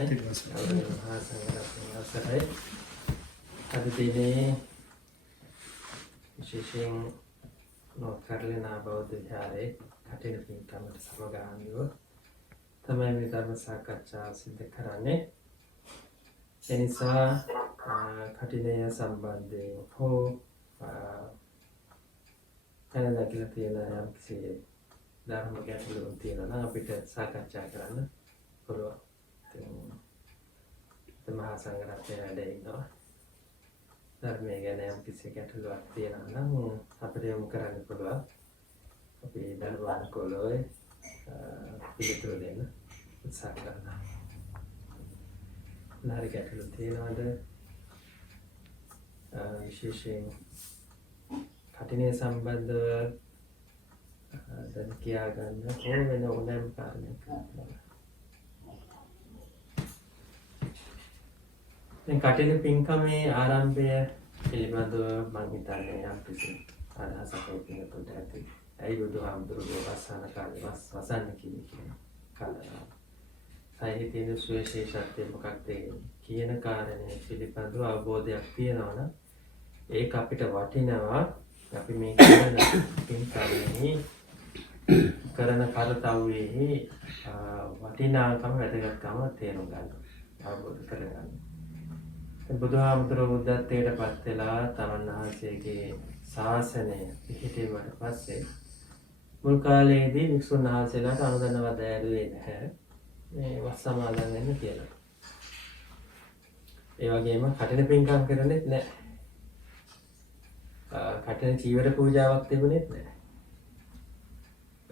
මහා සංඝරත්නයේ අවසරයි. අද දිනේ විශේෂයෙන් නොකරලිනා බෞද්ධ විහාරයේ කටින පින්කමට සමගාමීව තමයි මේ ධර්ම සාකච්ඡාව සිදු කරන්නේ. එනිසා කටිනය සම්බන්ධයෙන් හෝ කනදා කියලා තියෙන යම් කිසි ධර්ම ගැටලුවක් තියෙනවා නම් අපිට සාකච්ඡා කරන්න පුළුවන්. මහා සංඝරත්නයේ වැඩ ඉන්නවා. ධර්මයේ ගැන යම් කිසි ගැටලුවක් තියෙනවා නම් අපිට යොමු කරන්න පුළුවන්. අපි දරුවන් කොළොයි පිළිතුරු දෙන්න උත්සාහ කරනවා. නාරි ගැටලු තියෙනවද? විශේෂයෙන් කටිනේ සම්බන්ධව දැන් කියා ගන්න ඕන වෙන ඕනෑම කාරණයක් තියෙනවා. දැන් කටින පින්කමේ ආරම්භය පිළිබඳව මම හිතන්නේ යම් කිසි අදහසක් තියෙනකොට ඇති. ඇයි බුදුහාමුදුරුවෝ වස්සන කාලේ වසන්න කියන කාරණා. සාහිත්‍යයේ සුවිශේෂත්වය මොකක්ද කියන කාරණේ පිළිබඳව අවබෝධයක් තියෙනවා නම් ඒක අපිට වටිනවා. අපි මේ කරන පින්කමේ කරන කරතව්වේ වටිනාකම වැදගත්කම තේරුම් ගන්න. අවබෝධ කරගන්න. බුදුහාමුදුරුවෝ බුද්ධත්වයට පත් වෙලා තමන් වහන්සේගේ ශාසනය පිහිටීමට පස්සේ මුල් කාලයේදී වික්ෂුන් වහන්සේලාට අනුදැනව දැරුවේ නැහැ මේ වස් සමාදන් වෙන්න කියලා. ඒ වගේම කටින පින්කම් කරන්නේත් නැහැ. කටින චීවර පූජාවක් තිබුණෙත් නැහැ.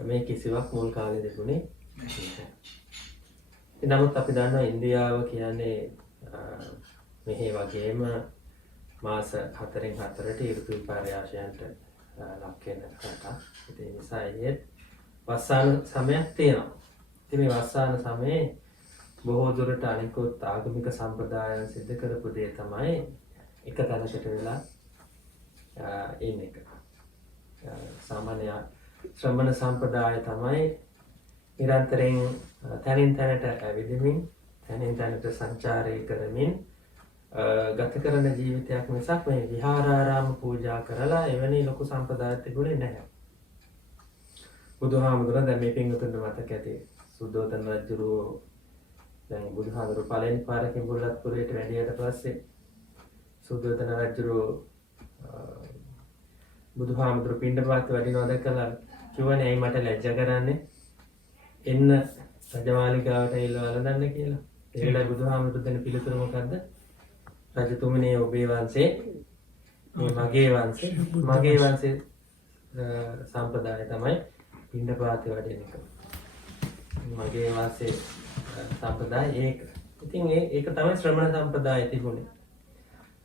මේ කිසිවක් මුල් කාලේ තිබුණේ නැහැ. නමුත් අපි දන්නවා ඉන්දියාව කියන්නේ මෙහි වගේම මාස 4න් 4ට ඍතු විපර්යාසයන්ට ලක් වෙන රටක්. ඒ නිසා ඒ වස්සාන සමයක් තියෙනවා. ඉතින් මේ වස්සාන සමයේ බොහෝ දුරට අනිකුත් ආගමික සම්ප්‍රදායන් සිදු කරපු දේ තමයි එක තැනකට වෙලා ඉන්න එක. සාමාන්‍ය ශ්‍රමණ සම්ප්‍රදාය තමයි නිරන්තරයෙන් තැනින් තැනට ඇවිදමින් තැනින් තැනට සංචාරය කරමින් ගත කරන ජීවිතයක් මිසක් මේ විහාරාරාම පූජා කරලා එවැනි ලොකු සම්ප්‍රදායක් තිබුණේ නැහැ. බුදුහාමුදුරුවෝ දැන් මේ පින්වතුන්ට මතක ඇති සුද්ධෝදන රජුරෝ දැන් බුදුහාමුදුරුවෝ පළවෙනි පාර කිඹුල්වත්පුරයට වැඩියට පස්සේ සුද්ධෝදන රජුරෝ බුදුහාමුදුරුවෝ පින්ඩපාත වඩිනවා දැකලා කිව්වනේ ඇයි මට ලැජ්ජා කරන්නේ එන්න රජමාලිගාවට ඇවිල්ලා වළඳන්න කියලා. ඒ වෙලාවේ බුදුහාමුදුරුවෝ දෙන පිළිතුර මොකද්ද? රජතුමනි ඔබේ වංශේ මේ මගේ වංශේ සම්ප්‍රදාය තමයි පින්ඩපාතේ වඩින එක. මගේ වංශේ සම්ප්‍රදාය ඒක. ඉතින් ඒක තමයි ශ්‍රමණ සම්ප්‍රදාය තිබුණේ.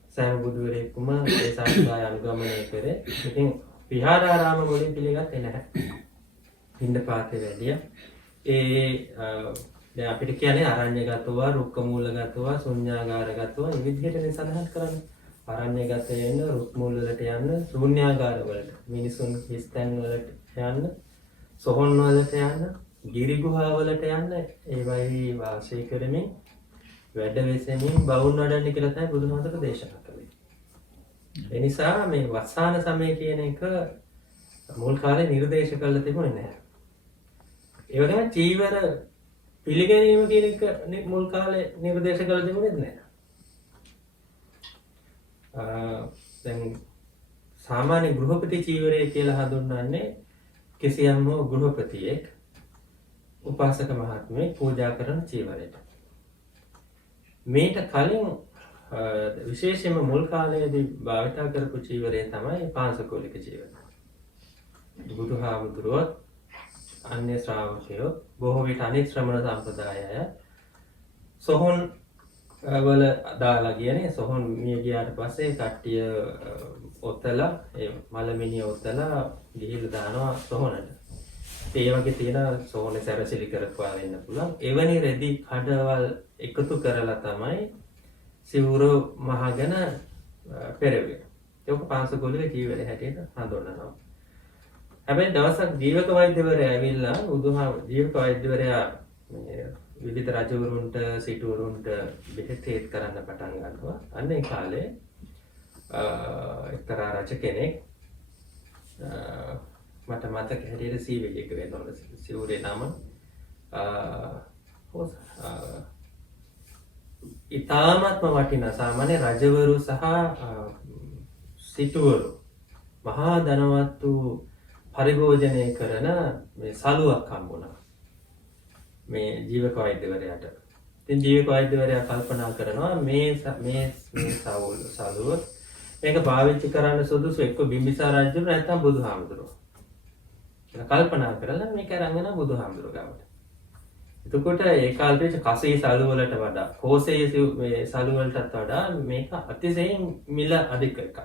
සෑම බුදුවරයෙකුම ඒ සම්ප්‍රදාය අනුගමනය කරේ. ඉතින් විහාරාරාම වලින් පිළිගත්තේ නැහැ. පින්ඩපාතේ වැඩිය. දැන් අපිට කියන්නේ අරඤ්‍යගතව, රුක්ක මූලගතව, ශුන්‍යාගාරගතව මේ විදිහටනේ සඳහන් කරන්නේ. අරඤ්‍යගත වෙන්න, රුක් මූල වලට යන්න, ශුන්‍යාගාර වලට, මිනිසුන් හිස්තැන් වලට යන්න, සොහොන් වලට යන්න, ගිරි ගුහා වලට යන්න, ඒ වගේ වාසය කරමින් වැඩ වෙසෙමින් බවුන් වඩන්න කියලා තමයි බුදුහාමුදුරුවෝ දේශනා කළේ. ඒ නිසා මේ වස්සාන සමය කියන එක මුල් කාලේ නිර්දේශ කළා තිබුණේ නැහැ. ඒ වගේම චීවර පිළිගැනීම කියන එක මුල් කාලේ නිර්දේශ කළ තිබුණෙත් නැහැ. දැන් සාමාන්‍ය ගෘහපති චීවරය කියලා හඳුන්වන්නේ කිසියම් ගෘහපතියෙක් උපාසක මහත්මයෙක් පූජා කරන චීවරයට. මේට කලින් විශේෂයෙන්ම මුල් කාලයේදී භාවිත කරපු චීවරය තමයි පාංශකෝලික චීවරය. බුදුහාමුදුරුවෝ අන්‍ය ශ්‍රාවකයෝ බොහෝ විට අනිත් ශ්‍රමණ සම්ප්‍රදායය සොහොන් වල දාලා කියන්නේ සොහොන් මිය ගියාට පස්සේ කට්ටිය ඔතලා ඒ මලමිනිය ඔතලා ගිහිල්ලා දානවා සොහොනට. ඒ වගේ තියෙන සොහොනේ සැරසිලි කරපුවා වෙන්න පුළුවන්. එවැනි රෙදි කඩවල් එකතු කරලා තමයි සිවුරු මහගෙන පෙරවෙන්නේ. ඒක පාංශකෝලික ජීවිතය හැටියට හඳුන්වනවා. හැබැයි දවසක් ජීවක වෛද්‍යවරයා ඇවිල්ලා ජීවක වෛද්‍යවරයා විවිධ රජවරුන්ට සිටුවරුන්ට බෙහෙත් හේත් කරන්න පටන් ගන්නවා. අන්න ඒ කාලේ එක්තරා රජ කෙනෙක් මට මතක හැටියට සීවිලියක වෙන්න ඕන සිවුරේ නම ඉතාමත්ම වටිනා සාමාන්‍ය රජවරු සහ සිටුවරු මහා ධනවත් වූ පරිභෝජනය කරන මේ සලුවක් හම්බුණා මේ ජීවක වෛද්‍යවරයාට. ඉතින් ජීවක වෛද්‍යවරයා කල්පනා කරනවා මේ සලුව මේක පාවිච්චි කරන්න සුදුසු එක්ක බිම්බිසාර රජුට නැත්නම් බුදුහාමුදුරුවෝ. කල්පනා කරලා මේක අරන් යන බුදුහාමුදුරුවෝ ගාවට. එතකොට ඒ කාලේ කසේ සලු වලට වඩා කෝසේ මේ සලු වලටත් වඩා මේක අතිශයින් මිල අධික එකක්.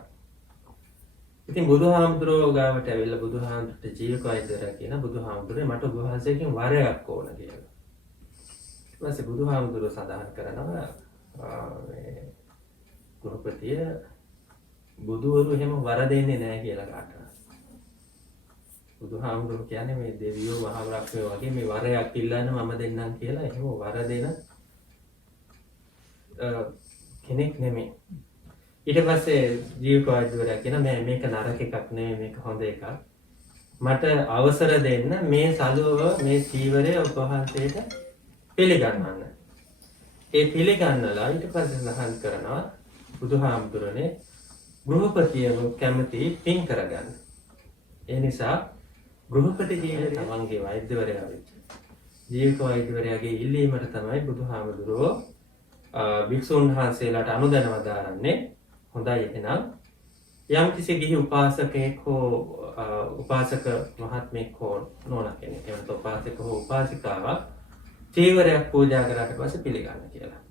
ඉතින් බුදුහාමුදුරුවෝ ගාවට ඇවිල්ලා බුදුහාමුදුරුවෝ ජීවක වෛද්‍යවරයා කියන බුදුහාමුදුරුවෝ මට ඔබ වහන්සේගෙන් වරයක් ඕන කියලා. ඊට පස්සේ බුදුහාමුදුරුවෝ සඳහන් කරනවා මේ ගෘහපතිය බුදුවරු එහෙම වර දෙන්නේ නැහැ කියලා කාටවත්. බුදුහාමුදුරුවෝ කියන්නේ මේ දෙවියෝ මහා බ්‍රහ්මයෝ වගේ මේ වරයක් ඉල්ලන්න මම දෙන්නම් කියලා එහෙම වර දෙන කෙනෙක් නෙමෙයි. ඊට පස්සේ ජීවක වෛද්‍යවරයා කියන මේක නරක එකක් නෙමෙයි මේක හොඳ එකක්. මට අවසර දෙන්න මේ සලුව මේ චීවරය ඔබ වහන්සේට පිළිගන්නන්න. ඒ පිළිගන්නලා ඊට පස්සේ සඳහන් කරනවා බුදුහාමුදුරනේ ගෘහපතියම කැමති පින් කරගන්න. ඒ නිසා ගෘහපති ජීවිතය තමන්ගේ වෛද්‍යවරයා වෙච්ච ජීවක වෛද්‍යවරයාගේ ඉල්ලීමට තමයි බුදුහාමුදුරුවෝ භික්ෂුන් වහන්සේලාට අනුදැන වදාරන්නේ. හොඳයි එහෙනම් යම් කිසි ගිහි උපාසකෙක් හෝ උපාසක මහත්මයෙක් හෝ නෝනා කෙනෙක් එවනත උපාසක හෝ උපාසිකාවක් චීවරයක් පූජා කරාට පස්සේ පිළිගන්න කියලා.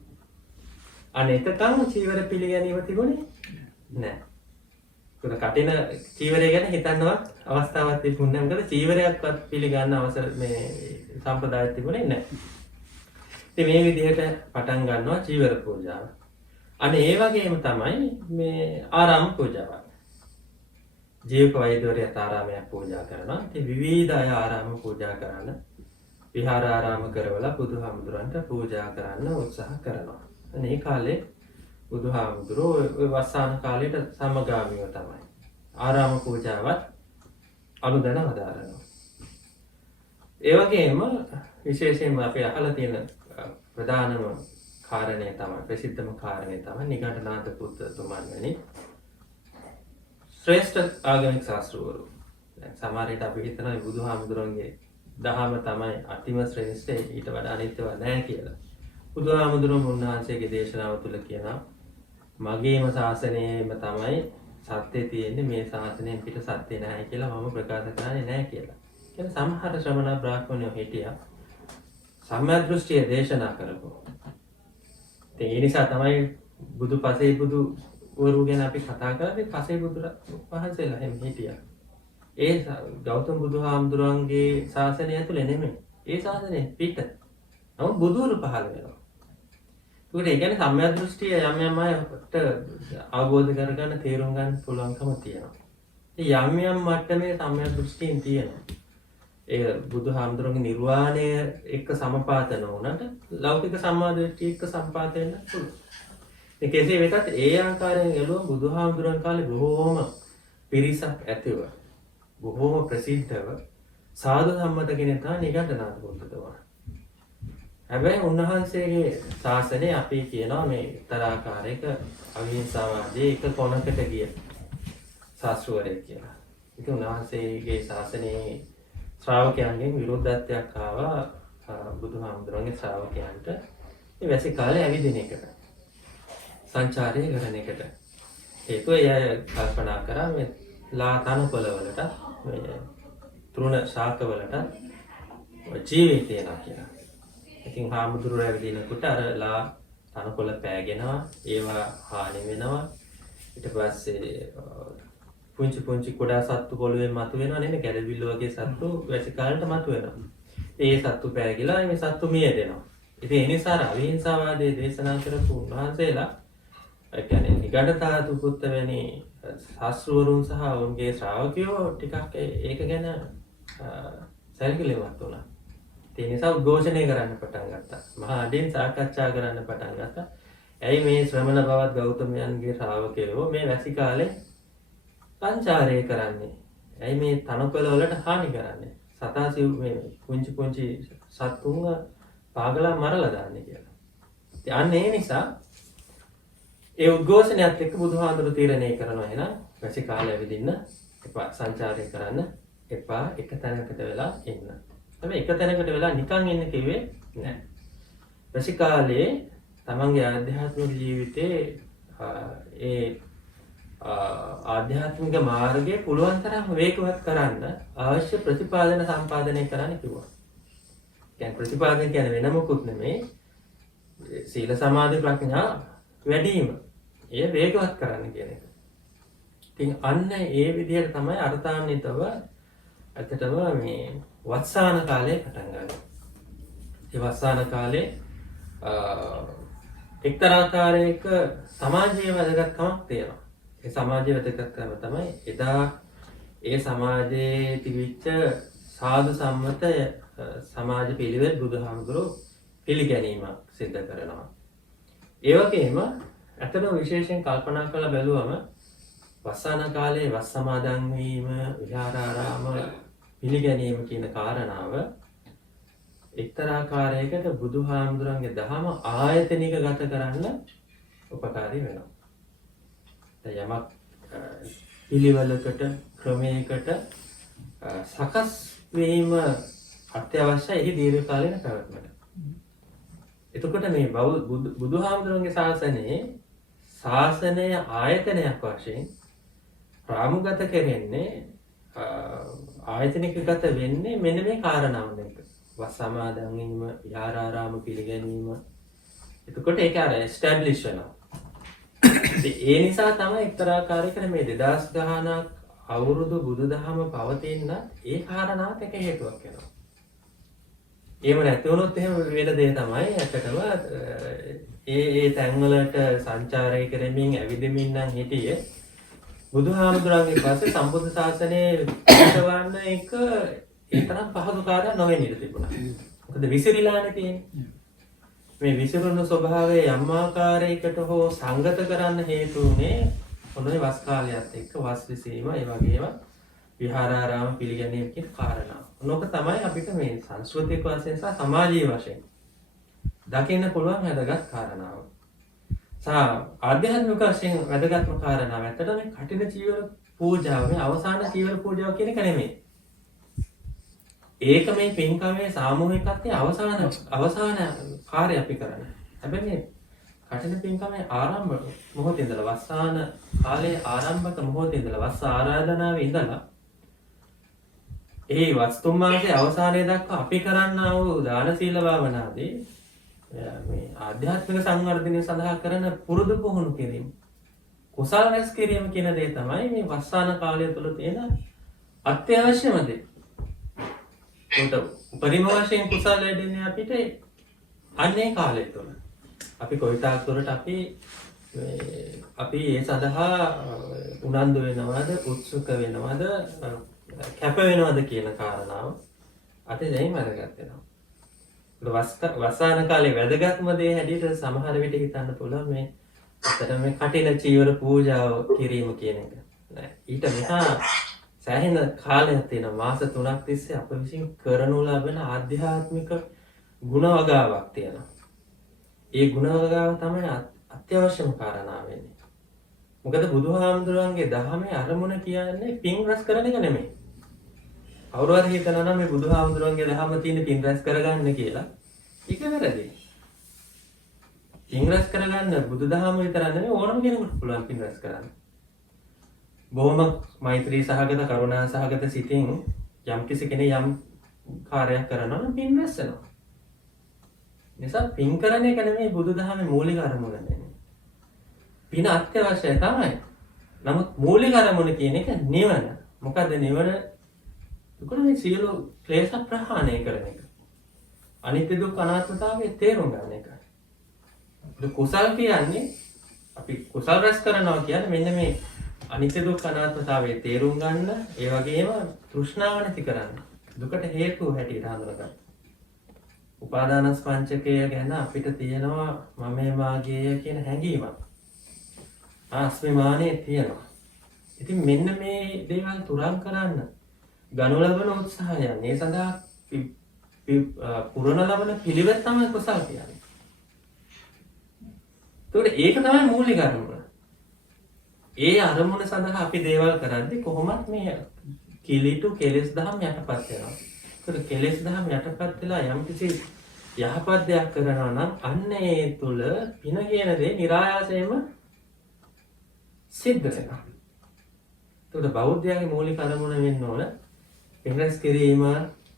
අනේකටම චීවර පිළිගැනීම තිබුණේ නැහැ. ඒක කටින චීවරය ගැන හිතන්නවත් අවස්ථාවක් තිබුණේ නැහැ. මොකද චීවරයක්වත් පිළිගන්න අවසර මේ සම්ප්‍රදායක් තිබුණේ නැහැ. ඉතින් මේ විදිහට පටන් ගන්නවා චීවර පූජාව. අනේ ඒ වගේම තමයි මේ ආරාම පූජාව. ජීවක වෛද්‍යවරයා ආරාමයක් පූජා කරනවා. ඉතින් විවිධ අය ආරාම පූජා කරන විහාරාරාම කරවලා බුදුහාමුදුරන්ට පූජා කරන්න උත්සාහ කරනවා. අනේ කාලේ බුදුහාමුදුරෝ වස්සාන කාලයට සමගාමීව තමයි ආරාම පූජාවත් අනුදැන වදාරනවා. ඒ වගේම විශේෂයෙන්ම අපි අහලා තියෙන ප්‍රධානම කාරණය තමයි ප්‍රසිද්ධම කාරණය තමයි නිගණ්ඨනාථ පුත්තුමන් වැනි ශ්‍රේෂ්ඨ ආගමික ශාස්ත්‍රවරු. දැන් සමහර විට අපි හිතනවා බුදුහාමුදුරන්ගේ දහම තමයි අතිම ශ්‍රේෂ්ඨ ඊට වඩා අනිත්‍යව නැහැ කියලා. බුදුහාමුදුරුවෝ උන්වහන්සේගේ දේශනාව තුළ කියනවා මගේම ශාසනයේම තමයි සත්‍ය තියෙන්නේ මේ ශාසනයෙන් පිට සත්‍ය නැහැ කියලා මම ප්‍රකාශ කරන්නේ නැහැ කියලා. කියන්නේ සමහර ශ්‍රමණ බ්‍රාහ්මණයෝ හිටියා සම්‍යක් දෘෂ්ටිය දේශනා කරපො. ඒ නිසා තමයි බුදුපසේ බුදු වරු ගැන අපි කතා කරන්නේ පසේ බුදු වහන්සේලා එහෙම හිටියා. ඒ ගෞතම බුදුහාමුදුරන්ගේ ශාසනය ඇතුලේ නෙමෙයි. ඒ ශාසනය පිට. නමුත් බුදුවරු පහළ වෙනවා. ඒකට ඒ කියන්නේ සම්‍යක් දෘෂ්ටිය යම් යම් අයට අවබෝධ කරගන්න තේරුම් ගන්න පුළුවන්කම තියෙනවා. ඒ යම් යම් මට්ටමේ සම්‍යක් දෘෂ්ටියෙන් තියෙනවා. ඒ බුදුහාමුදුරන්ගේ නිර්වාණය එක්ක සමපාත නොවුනට ලෞකික සම්මා දෘෂ්ටි එක්ක සම්පාත වෙන්න පුළුවන්. ඒ කෙසේ වෙතත් ඒ ආකාරයෙන් එළුව බුදුහාමුදුරන් කාලේ බොහෝම පිරිසක් ඇතිව බොහෝම ප්‍රසිද්ධව සාදු සම්මත කෙනෙක් තමයි නිගණ්ඨනාථ පුත්තුමා. හැබැයි උන්වහන්සේගේ ශාසනය අපි කියනවා මේ තරාකාරයක අවිහිංසාවාදී එක කොනකට ගිය ශාස්ත්‍රවරයෙක් කියලා. ඉතින් උන්වහන්සේගේ ශාසනයේ ශ්‍රාවකයන්ගෙන් විරෝධත්වයක් ආවා බුදුහාමුදුරන්ගේ ශ්‍රාවකයන්ට. මේ වැසි කාලේ ඇවිදින එකට සංචාරය කරන එකට හේතුව එය කල්පනා කරා මේ ලා තනකොළ වලට මේ තෘණ ශාක වලට ජීවිතය නා කියලා. ඉතින් හාමුදුරුවෝ ඇවිදිනකොට අර ලා තනකොළ පෑගෙනවා, ඒවා හානි වෙනවා. ඊට පස්සේ පුංචි පුංචි කුඩා සත්තු පොළවේ මතුවෙනවා නේද? කැඩවිල්ල වගේ සත්තු වැසි කාලේට මතුවෙනවා. ඒ සත්තු පෑගිලා මේ සත්තු මියදෙනවා. ඉතින් ඒ නිසා අවිහිංසාවාදී දේශනා කරපු උන්වහන්සේලා ඒ කියන්නේ නිගණ්ඨනාථ පුත්ත වැනි ශාස්ත්‍රවරුන් සහ ඔවුන්ගේ ශ්‍රාවකයෝ ටිකක් ඒක ගැන සැලකිලිමත් වුණා. ඒ නිසා උද්ඝෝෂණය කරන්න පටන් ගත්තා. මහා අඩින් සාකච්ඡා කරන්න පටන් ගත්තා. ඇයි මේ ශ්‍රමණ බවත් ගෞතමයන්ගේ ශ්‍රාවකයෝ මේ වැසි කාලේ සංචාරය කරන්නේ? ඇයි මේ තනකොළ වලට හානි කරන්නේ? සතා සිව් මේ පුංචි සත්තුන්ව පාගලා මරලා දාන්නේ කියලා. ඉතින් අන්න ඒ නිසා ඒ උද්ඝෝෂණයත් එක්ක බුදුහාඳුරු තීරණය කරනවා එහෙනම් වැසි කාලේ ඇවිදින්න එපා, සංචාරය කරන්න එපා, එක තැනකට වෙලා ඉන්න. හැබැයි එක තැනකට වෙලා නිකන් ඉන්න කිව්වේ නෑ. වැසි කාලේ තමන්ගේ ආධ්‍යාත්මික ජීවිතේ ඒ ආධ්‍යාත්මික මාර්ගයේ පුළුවන් තරම් වේගවත් කරන්න අවශ්‍ය ප්‍රතිපාදන සම්පාදනය කරන්න කිව්වා. කියන්නේ ප්‍රතිපාදන කියන්නේ වෙන මොකුත් නෙමෙයි. සීල සමාධි ප්‍රඥා වැඩිම. ඒ වේගවත් කරන්න කියන එක. ඉතින් අන්න ඒ විදිහට තමයි අර්ථාන්විතව ඇත්තටම මේ වස්සාන කාලේ පටන් ගන්න. ඒ වස්සාන කාලේ එක්තරා ආකාරයක සමාජීය වැදගත්කමක් තියෙනවා. ඒ සමාජීය වැදගත්කම තමයි එදා ඒ සමාජයේ තිබිච්ච සාධු සම්මත සමාජ පිළිවෙත් බුදුහාමුදුරුවෝ පිළිගැනීමක් සිද්ධ කරනවා. ඒ වගේම ඇත්තටම විශේෂයෙන් කල්පනා කරලා බැලුවම වස්සාන කාලේ වස් සමාදන් වීම, විහාරාරාම පිළිගැනීම කියන කාරණාව එක්තරා ආකාරයකට බුදුහාමුදුරන්ගේ දහම ආයතනික ගත කරන්න උපකාරී වෙනවා. යමක් පිළිවෙලකට ක්‍රමයකට සකස් වීම අත්‍යවශ්‍යයි එහි දීර්ඝ කාලීන පැවැත්මට. එතකොට මේ බුදුහාමුදුරන්ගේ ශාසනය ආයතනයක් වශයෙන් රාමුගත කරන්නේ ආයතනිකගත වෙන්නේ මෙන්න මේ කාරණාවන් එක. වස් සමාදන් වීම, විහාරාරාම පිළිගැනීම. එතකොට ඒක අර එස්ටැබ්ලිෂ් වෙනවා. ඒ නිසා තමයි එක්තරා ආකාරයකට මේ 2000 ගානක් අවුරුදු බුදුදහම පවතින ඒ කාරණාවක් එක හේතුවක් වෙනවා. එහෙම නැති වුණොත් එහෙම වෙන දේ තමයි ඇත්තටම ඒ තැන්වලට සංචාරය කරමින් ඇවිදමින් නම් හිටියේ බුදුහාමුදුරන්ගේ පස්සේ සම්බුද්ධ ශාසනයේ පිටවන්න එක ඒ තරම් පහසු කාර්යයක් නොවෙන්න ඉඩ තිබුණා. මොකද විසිරීලානේ තියෙන්නේ. මේ විසිරුණු ස්වභාවය යම් ආකාරයකට හෝ සංගත කරන්න හේතු උනේ ඔන්නේ වස් කාලයත් එක්ක වස් විසීම ඒ වගේම විහාරාරාම පිළිගැනීම කියන කාරණා. මොනක තමයි අපිට මේ සංස්කෘතික වශයෙන් සහ සමාජීය වශයෙන් දකින්න පුළුවන් වැදගත් කාරණාව. ආධ්‍යාත්මික වශයෙන් වැදගත්ම කාරණාව ඇත්තට මේ කටින චීවර පූජාව, මේ අවසාන චීවර පූජාව කියන එක නෙමෙයි. ඒක මේ පින්කමේ සාමූහිකත්වයේ අවසාන කාර්ය අපි කරන්නේ. හැබැයි මේ කටින පින්කමේ ආරම්භ මොහොතේ ඉඳලා වස්සාන කාලයේ ආරම්භක මොහොතේ ඉඳලා වස්ස ආරාධනාවේ ඉඳලා ඒ වස්තුම් මාසයේ අවසානයේ දක්වා අපි කරන්නා වූ දාන සීල භාවනාදී මේ ආධ්‍යාත්මික සංවර්ධනය සඳහා කරන පුරුදු පුහුණු කිරීම, කුසල රැස් කිරීම කියන දේ තමයි මේ වස්සාන කාලය තුළ තියෙන අත්‍යවශ්‍යම දේ. උට උපරිම වශයෙන් කුසල ලැබෙන්නේ අපිට අන්නේ කාලය තුළ. අපි කොයිතාක් දුරට අපි ඒ සඳහා උනන්දු වෙනවද, උත්සුක වෙනවද, කැප වෙනවද කියන කාරණාව අතේ දැන් වැදගත් වෙනවා. වස්සාන කාලේ වැදගත්ම දේ හැටියට සමහර විට හිතන්න පුළුවන් මේ අතට මේ කටින චීවර පූජාව කිරීම කියන එක. නෑ. ඊට මෙහා සෑහෙන කාලයක් තියෙනවා. මාස 3ක් තිස්සේ අප විසින් කරනු ලබන ආධ්‍යාත්මික ගුණ වගාවක් තියෙනවා. ඒ ගුණ වගාව තමයි අත්‍යවශ්‍යම කාරණාව වෙන්නේ. මොකද බුදුහාමුදුරන්ගේ දහමේ අරමුණ කියන්නේ පින් රැස් කරන එක නෙමෙයි. කවුරු හරි හිතනවා නම් මේ බුදුහාමුදුරන්ගේ දහම තියෙන පින් රැස් කරගන්න කියලා. ඒක වැරදි. පින් රැස් කරගන්න බුදුදහම විතර නෙමෙයි ඕනම කෙනෙකුට පුළුවන් පින් රැස් කරන්න. බොහොම මෛත්‍රී සහගත කරුණා සහගත සිතින් යම් කිසි කෙනෙක් යම් කාර්යයක් කරනවා නම් පින් රැස් වෙනවා. නිසා පින් කරන එක නෙමෙයි බුදුදහමේ මූලික අරමුණ නෙමෙයි. පින අත්‍යවශ්‍යයි තමයි. නමුත් මූලික අරමුණ කියන එක නිවන. මොකද නිවන දුකනේ මේ සියලු ක්ලේශ ප්‍රහාණය කරන එක. අනිත්‍ය දුක් අනාත්මතාවයේ තේරුම් ගන්න එක. කුසල් කියන්නේ අපි කුසල් රැස් කරනවා කියන්නේ මෙන්න මේ අනිත්‍ය දුක් අනාත්මතාවයේ තේරුම් ගන්න, ඒ වගේම තෘෂ්ණාව නැති කරන්න. දුකට හේතුව හැටියට හඳුනගන්න. උපාදානස්පංචකය ගැන අපිට තියෙනවා මම මාගේ කියන හැඟීමක්. ආස්මිමානය තියෙනවා. ඉතින් මෙන්න මේ දේවල් තුරන් කරන්න ගනු ලබන උත්සාහයන් ඒ සඳහා පුරණ ලබන පිළිවෙත් තමයි කුසල් කියන්නේ. ඒකට ඒක තමයි මූලික අරමුණ. ඒ අරමුණ සඳහා අපි දේවල් කරද්දී කොහොමත් මේ කිලිටු කෙලෙස් දහම් යටපත් වෙනවා. ඒකට කෙලෙස් දහම් යටපත් වෙලා යම්කිසි යහපත් දෙයක් කරනවා නම් අන්න ඒ තුල පින කියන දේ નિરાයාසයෙන්ම සිද්ධ වෙනවා. ඒකට බෞද්ධයාගේ මූලික අරමුණ වෙන්න ඕන පින්රැස් කිරීම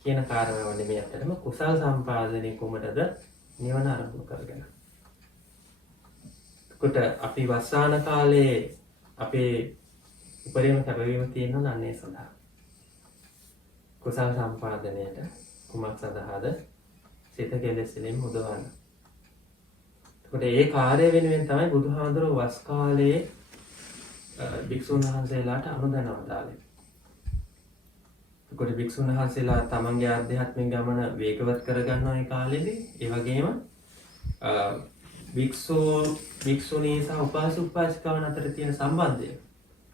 කියන කාරණාව නෙමෙයි අතරම කුසල් සම්පාදනයේ කොමඩද නිවන අරමුණු කරගෙන. කොට අපි වස්සාන කාලේ අපේ උපරිම කැපවීම තියෙනවා අන්නේ සඳහා. කුසල් සම්පාදනයට කුමක් සඳහාද? සිත කෙලෙස්ලින් මුදවන්න. එතකොට ඒ කාර්ය වෙනුවෙන් තමයි බුදුහාඳුරෝ වස් කාලයේ භික්ෂුන් වහන්සේලාට අනුදැනව දාලේ. එතකොට භික්ෂුන් වහන්සේලා තමන්ගේ ආධ්‍යාත්මික ගමන වේගවත් කරගන්නවා ඒ කාලෙදී. ඒ වගේම භික්ෂුණී සහ උපාසක උපාසිකාවන් අතර තියෙන සම්බන්ධය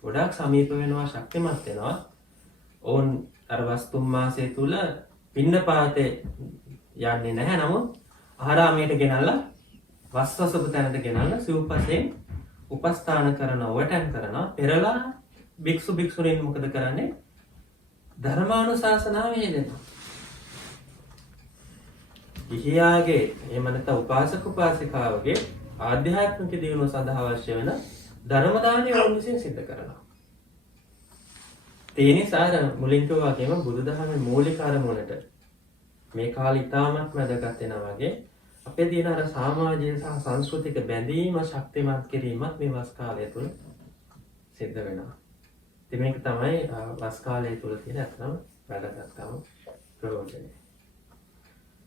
ගොඩාක් සමීප වෙනවා, ශක්තිමත් වෙනවා. ඕන් අර වස්තුම් මාසය තුල පින්නපාතේ යන්නේ නැහැ. නමුත් ආරාමයට ගෙනල්ලා වස්වසපු තැනට ගෙනල්ලා සිව්පසෙන් උපස්ථාන කරනවා, වටන් කරනවා. පෙරලා භික්ෂු භික්ෂුණීන් මොකද කරන්නේ? ධර්මානුශාසනාව හේදෙනවා. ගිහියාගේ එහෙම නැත්නම් උපාසක උපාසිකාවගේ ආධ්‍යාත්මික දියුණුව සඳහා අවශ්‍ය වෙන ධර්ම දානය වුන් විසින් සිද්ධ කරනවා. ඒ නිසා මුලින් කිව්වා වගේම බුදුදහමේ මූලික අරමුණට මේ කාලේ ඉතාමත් වැදගත් වෙනවා වගේ අපේ දින අර සමාජීය සහ සංස්කෘතික බැඳීම ශක්තිමත් කිරීමත් මේ වස් කාලය තුළ සිද්ධ වෙනවා. ඉතින් මේක තමයි වස් කාලය තුළ තියෙන අත්‍යවශ්‍යම වැදගත්කම ප්‍රයෝජනය.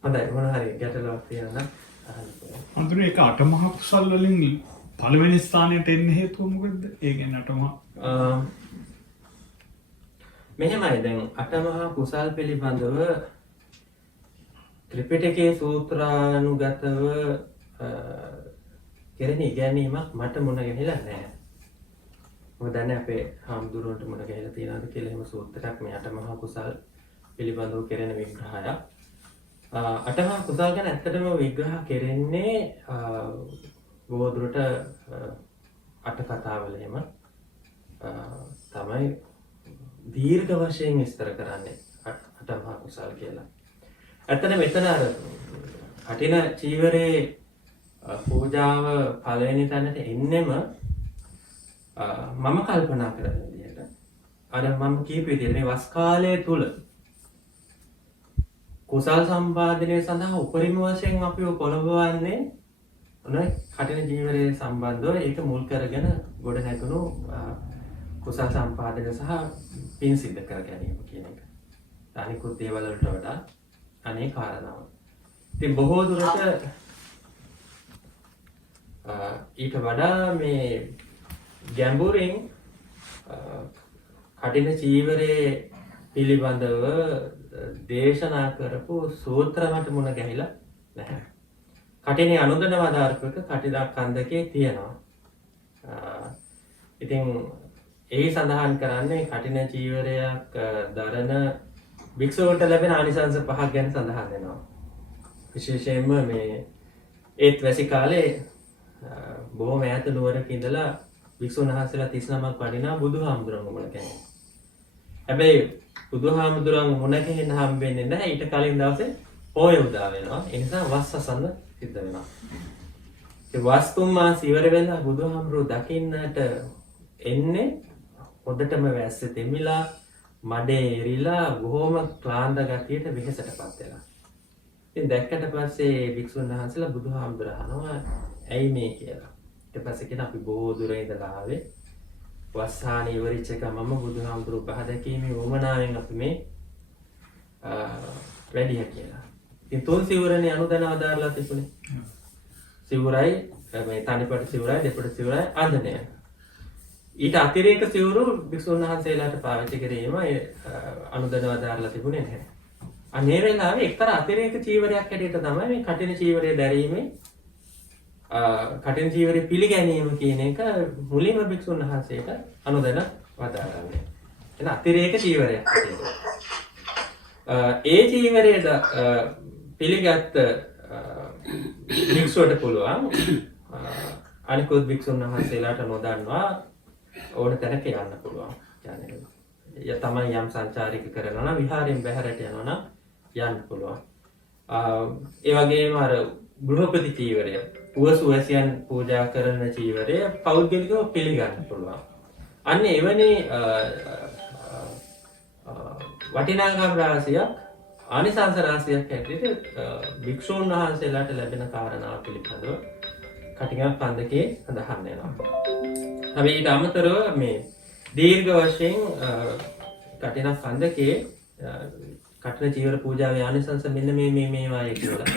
හොඳයි මොන හරි ගැටලුවක් තියෙනවා නම් අහන්න පුළුවන්. අඳුර ඒක අටමහා කුසල් වලින් පළවෙනි ස්ථානයට එන්න හේතුව මොකද්ද? ඒ කියන්නේ අටමහා මෙහෙමයි දැන් අටමහා කුසල් පිළිබඳව ත්‍රිපිටකයේ සූත්‍රානුගතව කෙරෙන ඉගැන්වීමක් මට මුණ ගැහිලා නැහැ. මොකද දැන් අපේ හාමුදුරුවන්ට මුණ ගැහිලා තියෙනවද කියලා එහෙම සූත්‍රයක් මේ අටමහා කුසල් පිළිබඳව කෙරෙන විග්‍රහයක්. අටමහා කුසල් ගැන ඇත්තටම විග්‍රහ කෙරෙන්නේ බොහෝ දුරට අට කතාවල එහෙම තමයි දීර්ඝ වශයෙන් විස්තර කරන්නේ අටමහා කුසල් කියලා. ඇත්තට මෙතන අර කටින චීවරේ පූජාව පළවෙනි තැනට එන්නෙම මම කල්පනා කරන විදිහට අර මම කියපු විදිහට මේ වස් කාලය තුල කුසල් සම්පාදනය සඳහා උපරිම වශයෙන් අපිව කොළඹවන්නේ ඔන්න කටින ජීවරයේ සම්බන්ධව ඒක මුල් කරගෙන ගොඩ නැගුණු කුසල් සම්පාදනය සහ පින් සිද්ධ කර ගැනීම කියන එක. අනිකුත් දේවල් වලට වඩා අනේ කාරණාව. ඉතින් බොහෝ දුරට ඊට වඩා මේ ගැඹුරින් කටින චීවරයේ පිළිබඳව දේශනා කරපු සූත්‍ර මට මුණ ගැහිලා නැහැ. කටිනේ අනුදන වදාරපක කටිදා කන්දකේ තියෙනවා. ඉතින් ඒ සඳහන් කරන්නේ කටින චීවරයක් දරන භික්ෂුවන්ට ලැබෙන ආනිසංස 5ක් ගැන සඳහන් වෙනවා. විශේෂයෙන්ම මේ ඒත් වැසි කාලේ බොහොම ඈත නුවරක ඉඳලා භික්ෂුන් වහන්සේලා 39ක් වඩිනා බුදුහාමුදුරන් මුණ ගැහෙනවා. හැබැයි බුදුහාමුදුරන් මුණ ගැහෙන්න හම්බෙන්නේ නැහැ. ඊට කලින් දවසේ පොය උදා වෙනවා. ඒ නිසා වස් අසන්න සිද්ධ වෙනවා. ඒ වස් තුන් මාස ඉවර වෙලා බුදුහාමුදුරුවෝ දකින්නට එන්නේ හොඳටම වැස්ස තෙමිලා මඩේ එරිලා බොහොම ක්ලාන්ත ගතියට වෙහෙසටපත් වෙලා. ඉතින් දැක්කට පස්සේ භික්ෂුන් වහන්සේලා බුදුහාමුදුර අහනවා ඇයි මේ කියලා. ඊට පස්සේ කියන අපි බොහෝ දුර ඉඳලා ආවේ වස්සාන ඉවරිච්ච ගමම බුදුහාමුදුරු පහ දැකීමේ වමනාවෙන් අපි මේ වැඩිය කියලා. ඉතින් තුන් සිවුරනේ අනුදැන ආදාරලා තිබුණේ. සිවුරයි මේ තනිපට සිවුරයි දෙපට සිවුරයි අඳනය. ඊට අතිරේක සිවුරු භික්ෂුන් වහන්සේලාට පාවිච්චි කිරීම අනුදැන ආදාරලා තිබුණේ නැහැ. අනේ වෙලාවේ එක්තරා අතිරේක චීවරයක් හැටියට තමයි මේ කටින චීවරය දැරීමේ කටින චීවරය පිළිගැනීම කියන එක මුලින්ම භික්ෂුන් වහන්සේට අනුදැන වදාරන්නේ. එන අතිරේක චීවරයක් හැටියට. ඒ චීවරය පිළිගත් භික්ෂුවට පුළුවන් අනිකුත් භික්ෂුන් වහන්සේලාට නොදන්වා ඕන තැනක යන්න පුළුවන්. කියන්නේ තමයි යම් සංචාරික කරනවා නම් විහාරයෙන් බැහැරට යනවා නම් යන්න පුළුවන්. ඒ වගේම අර ගෘහපති චීවරය, උවසුවැසියන් පූජා කරන චීවරය පෞද්ගලිකව පිළිගන්න පුළුවන්. අන්න එවැනි වටිනාකම් රාශියක් ආනිසංස රාශියක් හැටියට භික්ෂුන් වහන්සේලාට ලැබෙන කාරණා පිළිබඳව කටිගම් පන්දකේ සඳහන් වෙනවා. අපි ඊට අමතරව මේ දීර්ඝ වශයෙන් කටින පන්දකේ කටින චීවර පූජාවේ ආනිසංස මෙන්න මේවායි කියලා.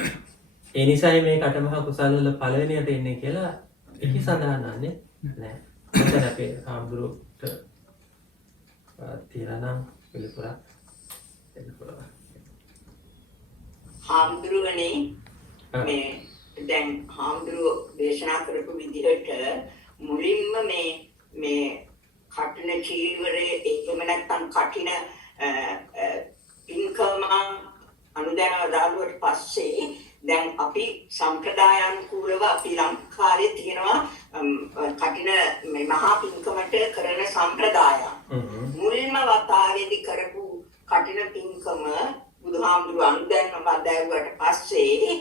ඒ නිසායි මේ කටමහා කුසල වල පළවෙනියට එන්නේ කියලා එහි සඳහන් නැහැ. මෙතන අපේ හාමුදුරුවෝ තිරනම් පිළිතුරක් දෙන්න පුළුවන්. හාමුදුරුවනේ මේ දැන් හාමුදුරුවෝ දේශනා කරපු විදිහට මුලින්ම මේ කටින චීවරයේ ඒකම නැත්තම් කටින පින්කම අනුදාන දාලුවට පස්සේ දැන් අපි සම්ප්‍රදායානුකූලව අපි ලංකාවේ තියෙනවා කටින මේ මහා පින්කමට කරන සම්ප්‍රදාය. මුලින්ම වතාවේදී කරපු කටින පින්කම බුදුහාමුදුරුවෝ අනුදාන බදායුවට පස්සේ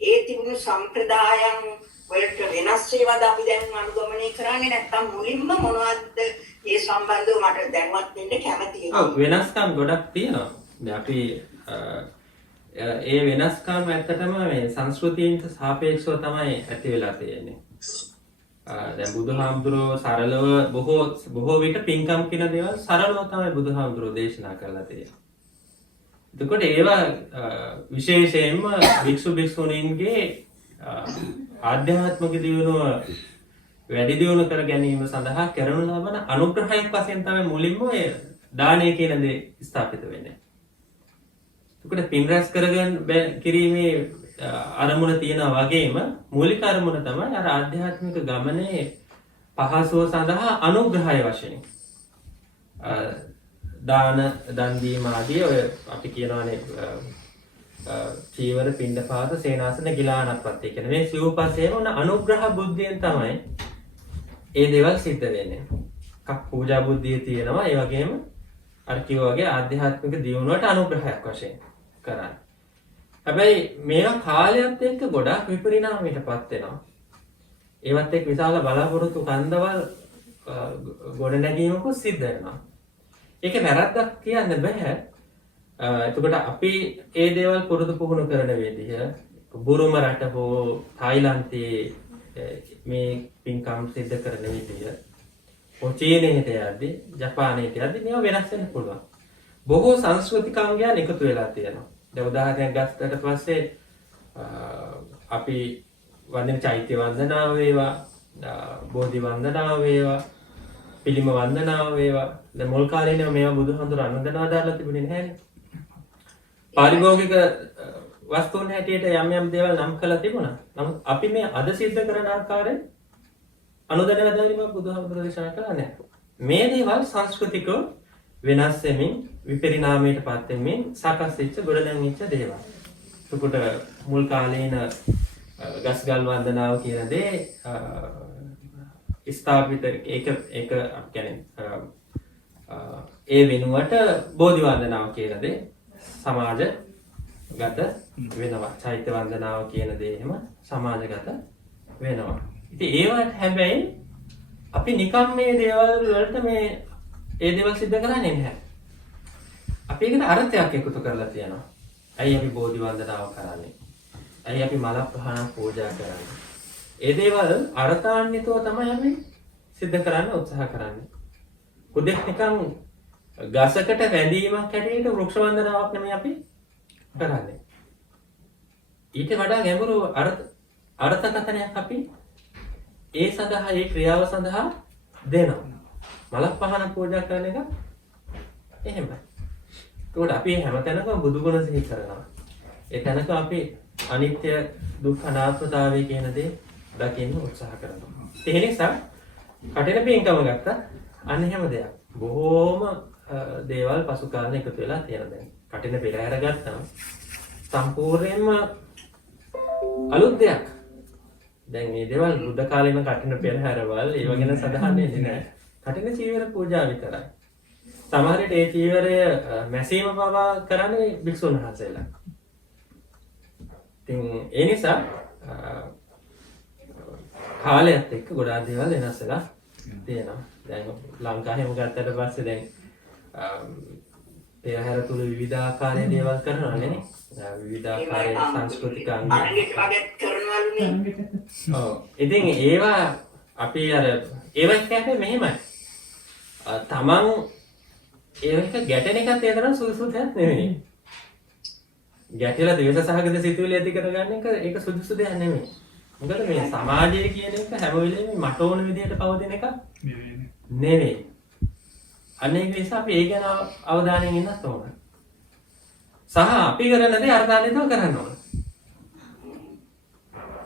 ඒ තිබුණු සම්ප්‍රදායන් වලට වෙනස් ඒවාද අපි දැන් අනුගමනය කරන්නේ නැත්නම් මුලින්ම මොනවද ඒ සම්බන්ධව මට දැනුවත් වෙන්න කැමතියි. ඔව් වෙනස්කම් ගොඩක් තියෙනවා. දැන් අපි ඒ වෙනස්කම් ඇත්තටම මේ සංස්කෘතියින්ට සාපේක්ෂව තමයි ඇති වෙලා තියෙන්නේ. දැන් බුදුහාමුදුරුවෝ සරලව බොහෝ විට පින්කම් කියන දේවල් සරලව තමයි බුදුහාමුදුරුවෝ දේශනා කරලා තියෙන්නේ. එතකොට ඒවා විශේෂයෙන්ම භික්ෂු භික්ෂුණීන්ගේ ආධ්‍යාත්මික දියුණුව වැඩි දියුණු කර ගැනීම සඳහා කරනු ලබන අනුග්‍රහයක් වශයෙන් තමයි මුලින්ම ඔය දානය කියන දේ ස්ථාපිත වෙන්නේ. එතකොට පින් රැස් කරගෙන කිරීමේ අරමුණ තියෙනා වගේම මූලික අරමුණ තමයි අර ආධ්‍යාත්මික ගමනේ පහසුව සඳහා අනුග්‍රහය වශයෙන් දාන දන් දීම ආදී ඔය අපි කියනවානේ චීවර පිණ්ඩපාත සේනාසන ගිලානප්පත්ති කියන මේ සිව්පසේම උන අනුග්‍රහ බුද්ධියෙන් තමයි ඒ දේවල් සිද්ධ වෙන්නේ. කක් පූජා බුද්ධිය තියෙනවා ඒ වගේම අර කිව්වා වගේ ආධ්‍යාත්මික දියුණුවට අනුග්‍රහයක් වශයෙන් කරන්නේ. හැබැයි මේවා කාලයත් එක්ක ගොඩාක් විපරිණාමයටපත් වෙනවා. ඒවත් එක්ක විශාල බලාපොරොත්තු කන්දවල් ගොඩ නැගීමකුත් සිද්ධ වෙනවා. ඒක වැරද්දක් කියන්න බෑ. එතකොට අපි ඒ දේවල් පුරුදු පුහුණු කරන විදිහ බුරුම රට හෝ තායිලන්තයේ මේ පින්කම් සිද්ධ කරන විදිහ චීනයට යද්දී ජපානයට යද්දී මේවා වෙනස් වෙන්න පුළුවන්. බොහෝ සංස්කෘතිකාංගයන් එකතු වෙලා තියෙනවා. දැන් උදාහරණයක් ගත්තට පස්සේ අපි වන්දන චෛත්‍ය වන්දනාව වේවා, බෝධි වන්දනාව වේවා, පිළිම වන්දනාව වේවා. දැන් මුල් කාලේනේ මේවා බුදුහාමුදුර අනුදැනවා දාලා තිබුණේ නැහැනේ. පාරිභෝගික වස්තුන් හැටියට යම් දේවල් නම් කළා තිබුණා. නමුත් අපි මේ අද සිද්ධ කරන ආකාරයෙන් අනුදැනලා දැරීමක් බුදුහාමුදුර දේශනා කළා නැහැ. මේ දේවල් සංස්කෘතිකව වෙනස් වෙමින් විපරිණාමයට පත් වෙමින් සකස් වෙච්ච ගොඩනැගිච්ච දේවල්. එතකොට මුල් කාලේන ගස්ගල් වන්දනාව කියන දේ ස්ථාපිත ඒක කියන්නේ ඒ වෙනුවට බෝධි වන්දනාව කියන දේ සමාජගත වෙනවා. චෛත්‍ය වන්දනාව කියන දේ එහෙම සමාජගත වෙනවා. ඉතින් ඒවට හැබැයි අපි නිකම් මේ දේවල් වලට මේ ඒ දේවල් සිද්ධ කරන්නේ නැහැ. අපි ඒකට අර්ථයක් එකතු කරලා තියෙනවා. ඇයි අපි බෝධි වන්දනාව කරන්නේ? ඇයි අපි මල ප්‍රහාණ පූජා කරන්නේ? ඒ දේවල් අර්ථාන්විතව තමයි අපි සිද්ධ කරන්න උත්සාහ කරන්නේ. උදෙක් නිකන් ගසකට වැඳීමක් හැටියට වෘක්ෂ වන්දනාවක් නෙමෙයි අපි කරන්නේ. ඊට වඩා ගැඹුරු අර්ථකථනයක් අපි ඒ සඳහා ඒ ක්‍රියාව සඳහා දෙනවා. මල පහන පූජා කරන එක එහෙමයි. ඒකට අපි හැමතැනකම බුදු ගුණ සිහි කරනවා. ඒ තැනක අපි අනිත්‍ය දුක්ඛ අනාත්මතාවය කියන දේ දකින්න උත්සාහ කරනවා. ඒ නිසා කටින පින්කම ගත්තා අන්න එහෙම දෙයක්. බොහෝම දේවල් පසු කාලෙ එකතු වෙලා තියෙන දැන්. කටින පෙරහැර ගත්තාම සම්පූර්ණයෙන්ම අලුත් දෙයක්. දැන් මේ දේවල් බුද්ධ කාලේම කටින පෙරහැරවල් ඒව ගැන සඳහන් වෙන්නේ නැහැ. කටින චීවර පූජා විතරයි. සමහර විට ඒ චීවරය මැසීම පවා කරන්නේ භික්ෂුන් වහන්සේලා. ඉතින් ඒ නිසා කාලයත් එක්ක ගොඩාක් දේවල් වෙනස් වෙලා තියෙනවා. දැන් ලංකාවේම ගත්තට පස්සේ දැන් පෙරහැර තුල විවිධාකාරයේ දේවල් කරනවා නේ. විවිධාකාරයේ සංස්කෘතික අංග. ඔව්. ඉතින් ඒවා අපි අර ඒවා කියන්නේ මෙහෙමයි. තමන් ඒක ගැටෙන එකත් ඒ තරම් සුදුසු දෙයක් නෙමෙයි. ගැටෙලා ද්වේෂ සහගත සිතුවිලි ඇති කරගන්න එක ඒක සුදුසු දෙයක් නෙමෙයි. මොකද මේ සමාජය කියන එක හැම වෙලෙම මට ඕන විදිහට පවතින එකක් නෙමෙයි. අනේක නිසා අපි ඒ ගැන අවධානයෙන් ඉන්නත් ඕන. සහ අපි කරන දේ අර්ථාන්විතව කරන්න ඕන.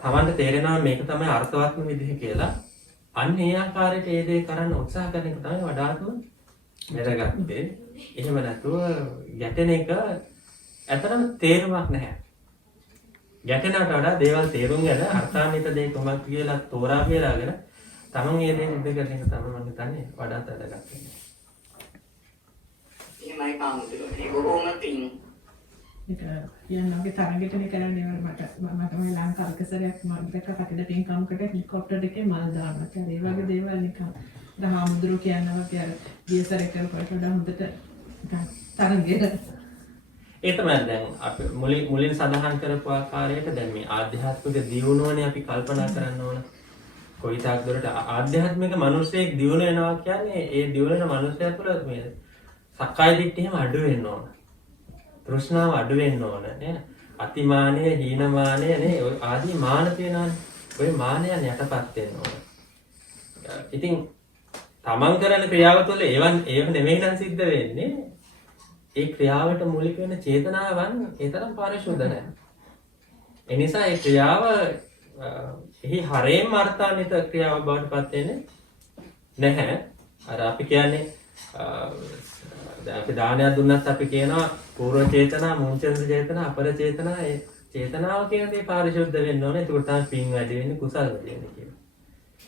තමන්ට තේරෙනවා මේක තමයි අර්ථවත්ම විදිහ කියලා. අන්න ඒ ආකාරයට ඒ දේ කරන්න උත්සාහ කරන එක තමයි වඩාත්ම වැදගත්. එහෙම නැතුව ගැටෙන එක ඇත්තටම තේරුමක් නැහැ. ගැටෙනට වඩා දේවල් තේරුම් ගන්න අර්ථාන්විත දේ කොහොමද කියලා තෝරා බේරාගෙන තමන් ඒ දේ නිද කරන එක තමයි මම හිතන්නේ වඩාත් වැදගත් වෙන්නේ. එහෙමයි කාමුදුරනේ බොහොම පිං. ඒක යන්නගේ තරගෙටනේ කරන්නේ මට තමයි ලංකාවක සැරයක් මම දැක්ක කටින පින්කමකට හෙලිකොප්ටර් එකේ මල් දානවා. ඒ වගේ දේවල් නිකන් දහමුදුරු කියනවා කියලා ගියසර කරපුවට වඩා හොඳට තරගෙට ඒ තමයි දැන් අපි මුලින් සඳහන් කරපු ආකාරයට දැන් මේ ආධ්‍යාත්මික දියුණුවනේ අපි කල්පනා කරන්න ඕන. කොයිතාක් දුරට ආධ්‍යාත්මික මිනිස්සෙක් දියුණු වෙනවා කියන්නේ ඒ දියුණු වෙන මිනිස්සයා තුළ මේ සක්කාය දිට්ඨිය එහෙම අඩු වෙන්න ඕන. තෘෂ්ණාව අඩු වෙන්න ඕන නේද? අතිමානය, හීනමානය නේ ඔය ආදී මාන තියෙනවානේ. ඔය මානයන් යටපත් වෙන්න ඕන. ඉතින් තමන් කරන ක්‍රියාව තුළ ඒව නෙමෙයි නම් සිද්ධ වෙන්නේ. ඒ ක්‍රියාවට මූලික වෙන චේතනාවන් ඒ තරම් පරිශුද්ධ නැහැ. ඒ නිසා ඒ ක්‍රියාව එහි හරේම අර්ථාන්විත ක්‍රියාවක් බවට පත් වෙන්නේ නැහැ. අර අපි කියන්නේ අපි දානයක් දුන්නත් අපි කියනවා පූර්ව චේතනා, මුංචන චේතනා, අපර චේතනා. ඒ චේතනාව කියන දේ පරිශුද්ධ වෙන්න ඕනේ. ඒක තමයි පින් වැඩි වෙන්නේ, කුසල් වැඩි වෙන්නේ කියන්නේ.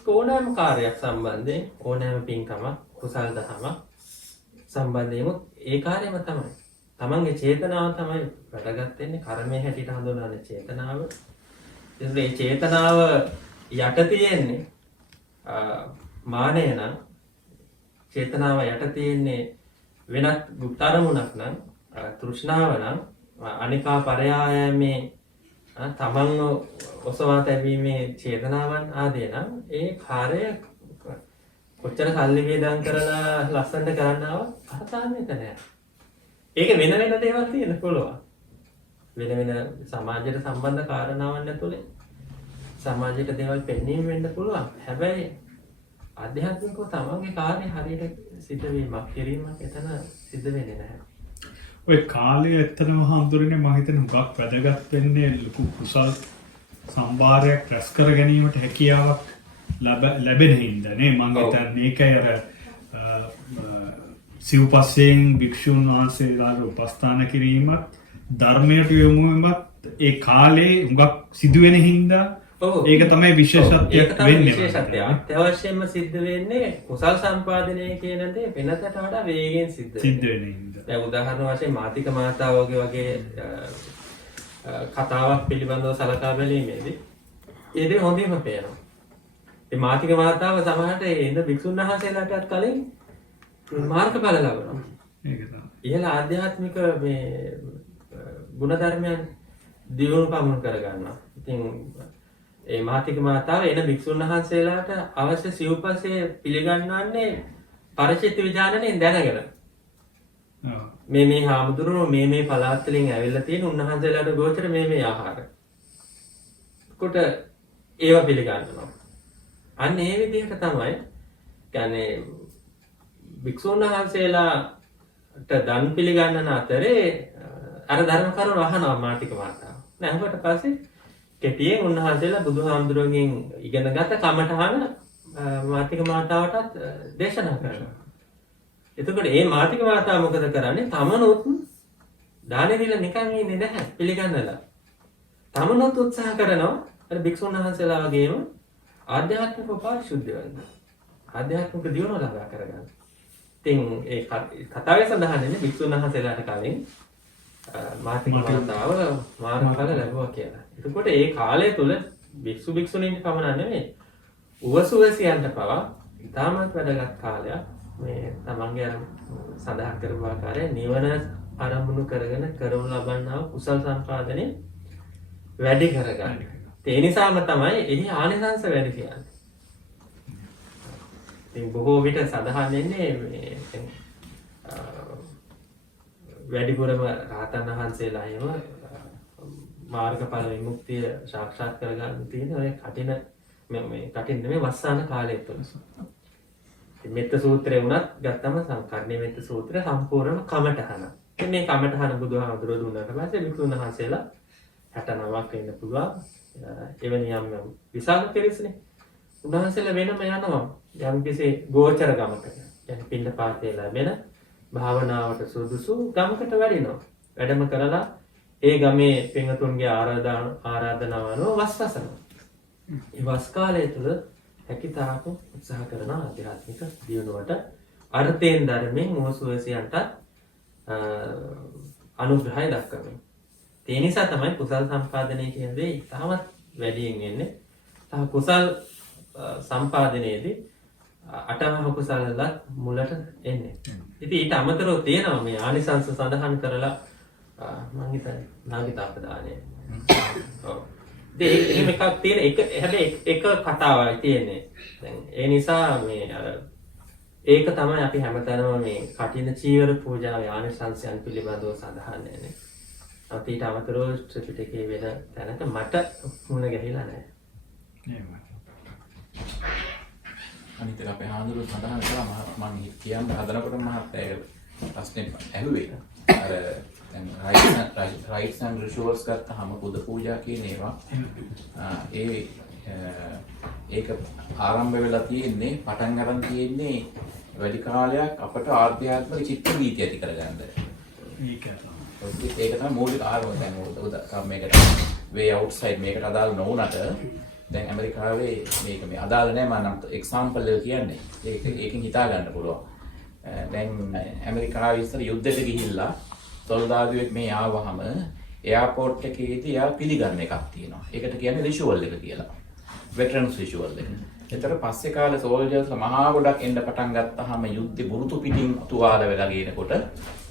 ඕනෑම කාර්යයක් සම්බන්ධයෙන් ඕනෑම පින්කමක්, කුසල් දහමක් සම්බන්ධයෙන්ම ඒ කාර්යම තමයි. තමන්ගේ චේතනාව තමයි වැඩගත් වෙන්නේ. කර්මයේ හැටියට හඳුන්වන චේතනාව. ඒ චේතනාව යට තියෙන්නේ මානය නම්, චේතනාව යට තියෙන්නේ වෙනත් ගුප්තරමුණක් නම්, තෘෂ්ණාව නම්, අනිකා පරයායමේ තමන්ව ඔසවා තැබීමේ චේතනාවන් ආදී නම් ඒ කාර්ය කොච්චර සල්ලි වේදම් කරලා ලස්සනට කරන්නව අර්ථාන්විත නැහැ. ඒක වෙන වෙන දේවල් තියෙන්න පුළුවන්. වෙන වෙන සමාජයට සම්බන්ධ කාරණාවන් ඇතුලේ සමාජයට දේවල් පෙන්වීම වෙන්න පුළුවන්. හැබැයි ආධ්‍යාත්මිකව තමන්ගේ කාර්ය හරියට සිද්ධ වීමක් කිරීමක් එතන සිද්ධ වෙන්නේ නැහැ. ඔය කාලය ඇත්තටම හඳුරන්නේ මම හිතන හුඟක් වැදගත් වෙන්නේ ලොකු කුසල් සම්භාරයක් රැස් කර ගැනීමට හැකියාවක් ලැබෙන හින්දා නේ. මම හිතන්නේ ඒකයි අර සිව්පස්යෙන් භික්ෂුන් වහන්සේලාට උපස්ථාන කිරීමත් ධර්මයට යොමු වීමත් ඒ කාලේ හුඟක් සිදුවෙන හින්දා ඒක තමයි විශේෂත්වයක් වෙන්නේ. අත්‍යවශ්‍යයෙන්ම සිද්ධ වෙන්නේ කුසල් සම්පාදනය කියන දේ වෙනතට වඩා වේගෙන් සිද්ධ වෙන හින්දා. දැන් උදාහරණ වශයෙන් මාතික මාතාව වගේ කතාවක් පිළිබඳව සලකා බැලීමේදී ඒ දේ හොඳින්ම පේනවා. ඒ මාතික මාතාව සමහරට ඒ ඉන්න භික්ෂුන් වහන්සේලාටත් කලින් මාර්ගඵල ලබනවා. ඒක තමයි. ඉහළ ආධ්‍යාත්මික මේ ගුණධර්මයන් දියුණු පමුණු කරගන්නවා. ඉතින් ඒ මාතික මාතාව එන භික්ෂුන් වහන්සේලාට අවශ්‍ය සිව්පස්සේ පිළිගන්වන්නේ පරිචිත්ත විඥානයෙන් දැනගෙන. මේ හාමුදුරුවෝ මේ පළාත් වලින් ඇවිල්ලා තියෙන උන්වහන්සේලාට ගෝචර මේ ආහාර. කොට ඒව පිළිගන්නවා. අන්න ඒ විදිහට තමයි කියන්නේ භික්ෂුන් වහන්සේලා දන් පිළිගන්නන අතරේ අර ධර්ම කරුණු අහනවා මාතික මාතාව. නැහුවට පස්සේ කෙටියෙන් උන්වහන්සේලා බුදුහාමුදුරුවන්ගෙන් ඉගෙනගත්ත කමඨහන මාතික මාතාවටත් දේශනා කරනවා. එතකොට මේ මාතික මාතාව මොකද කරන්නේ? තමනුත් දානෙ දීලා නිකන් ඉන්නේ නැහැ පිළිගන්නලා. තමනුත් උත්සාහ කරනවා අර භික්ෂුන් වහන්සේලා වගේම ආධ්‍යාත්මික පාරිශුද්ධ වෙන්න. ආධ්‍යාත්මික දියුණුව ලබා කරගන්න. ඉතින් ඒ කතාවේ සඳහන් වෙන්නේ භික්ෂුන් වහන්සේලාට කලින් මාතික මාතාව මාර්ගඵල ලැබුවා කියලා. එතකොට ඒ කාලය තුල භික්ෂු භික්ෂුණීන්ට පමණ නෙමෙයි උවසුවසියන්ට පවා ඉතාමත් වැදගත් කාලයක් මේ තමන්ගේ අර සඳහන් කරපු ආකාරයෙන් නිවන ආරම්භණු කරගෙන කරනු ලබන්නා කුසල් සම්පාදනය වැඩි කරගන්න. ඒ නිසාම තමයි එහි ආනිසංස වැඩි කියන්නේ. ඉතින් බොහෝ විට සඳහන් වෙන්නේ මේ වැඩිපුරම රහතන් වහන්සේලා එහෙම මාර්ගඵල විමුක්තිය සාක්ෂාත් කරගන්න තියෙන ඔය කටින මේ කටින් නෙමෙයි වස්සාන කාලය තුල. මෙත්ත සූත්‍රය වුණත් ගත්තම සංකර්ණීය මෙත්ත සූත්‍රය සම්පූර්ණ කමඨහන. ඉතින් මේ කමඨහන බුදුහාමුදුරුවෝ දුන්නාට පස්සේ වික්ෂුන් වහන්සේලා 69ක් වෙන්න පුළුවන්. එවැනි යම් විශාල පිරිසනේ. උන්වහන්සේලා වෙනම යනවා. යම්කිසි ගෝචර ගමකට. يعني පින්නපාතේ ලැබෙන භාවනාවට සුදුසු ගමකට වැඩිනවා. වැඩම කරලා ඒ ගමේ පින්වතුන්ගේ ආරාධනාව අනුව වස් වසනවා. ඒ වස් කාලය තුල හැකිතාක් උත්සාහ කරන ආධ්‍යාත්මික දියුණුවට අර්ථයෙන් ධර්මයෙන් මොහොසුවසියන්ට අනුග්‍රහය දක්වනවා. ඒ නිසා තමයි කුසල් සම්පාදනය කියන දේ ඉතාමත් වැඩියෙන් එන්නේ. තව කුසල් සම්පාදනයේදී අටමහ කුසලලත් මුලට එන්නේ. ඉතින් ඊට අමතරව තියෙනවා මේ ආනිසංස සඳහන් කරලා මම හිතන්නේ නාගිතාපදානය. ඔව්. එහෙම එකක් තියෙන හැබැයි එක කතාවයි තියෙන්නේ. දැන් ඒ නිසා මේ අර ඒක තමයි අපි හැමතැනම මේ කටින චීවර පූජාවේ ආනිසංසයන් පිළිබඳව සඳහන් වෙන්නේ. අපි ඊට අමතරව ත්‍රිපිටකයේ වෙන තැනක මට මුණ ගැහිලා නැහැ. එහෙමයි. අනිත් එක අපේ හාමුදුරුවෝ සඳහන් කළා මම කියන්න හදනකොට මහත්තයා ප්‍රශ්නේ ඇහුවේ. අර දැන් රයිට්ස් ඇන්ඩ් රිචුවල්ස් ගත්තාම බුද්ධ පූජා කියන ඒවා ඒක ආරම්භ වෙලා තියෙන්නේ පටන් ගන්න තියෙන්නේ වැඩි කාලයක් අපට ආධ්‍යාත්මික චිත්ත වීති ඇති කරගන්න. ඒක තමයි මූලික ආරම්භය. දැන් මේකට way outside මේකට අදාළ නොවුනට දැන් ඇමරිකාවේ මේක මේ අදාළ නැහැ මම නම් එක්සැම්පල් එක කියන්නේ. ඒකෙන් හිතා ගන්න පුළුවන්. දැන් ඇමරිකාවේ ඉස්සර යුද්ධෙට ගිහිල්ලා සොල්දාදුවෙක් මේ ආවහම එයාපෝට් එකේදී එයා පිළිගන්න එකක් තියෙනවා. ඒකට කියන්නේ රිචුවල් එක කියලා. වෙටරන්ස් රිචුවල් එක. ඒතර පස්සේ කාලේ සෝල්ජර්ස්ලා මහා ගොඩක් එන්න පටන් ගත්තාම යුද්ධේ බුරුතු පිටින් තුවාල වෙලා ගිනකොට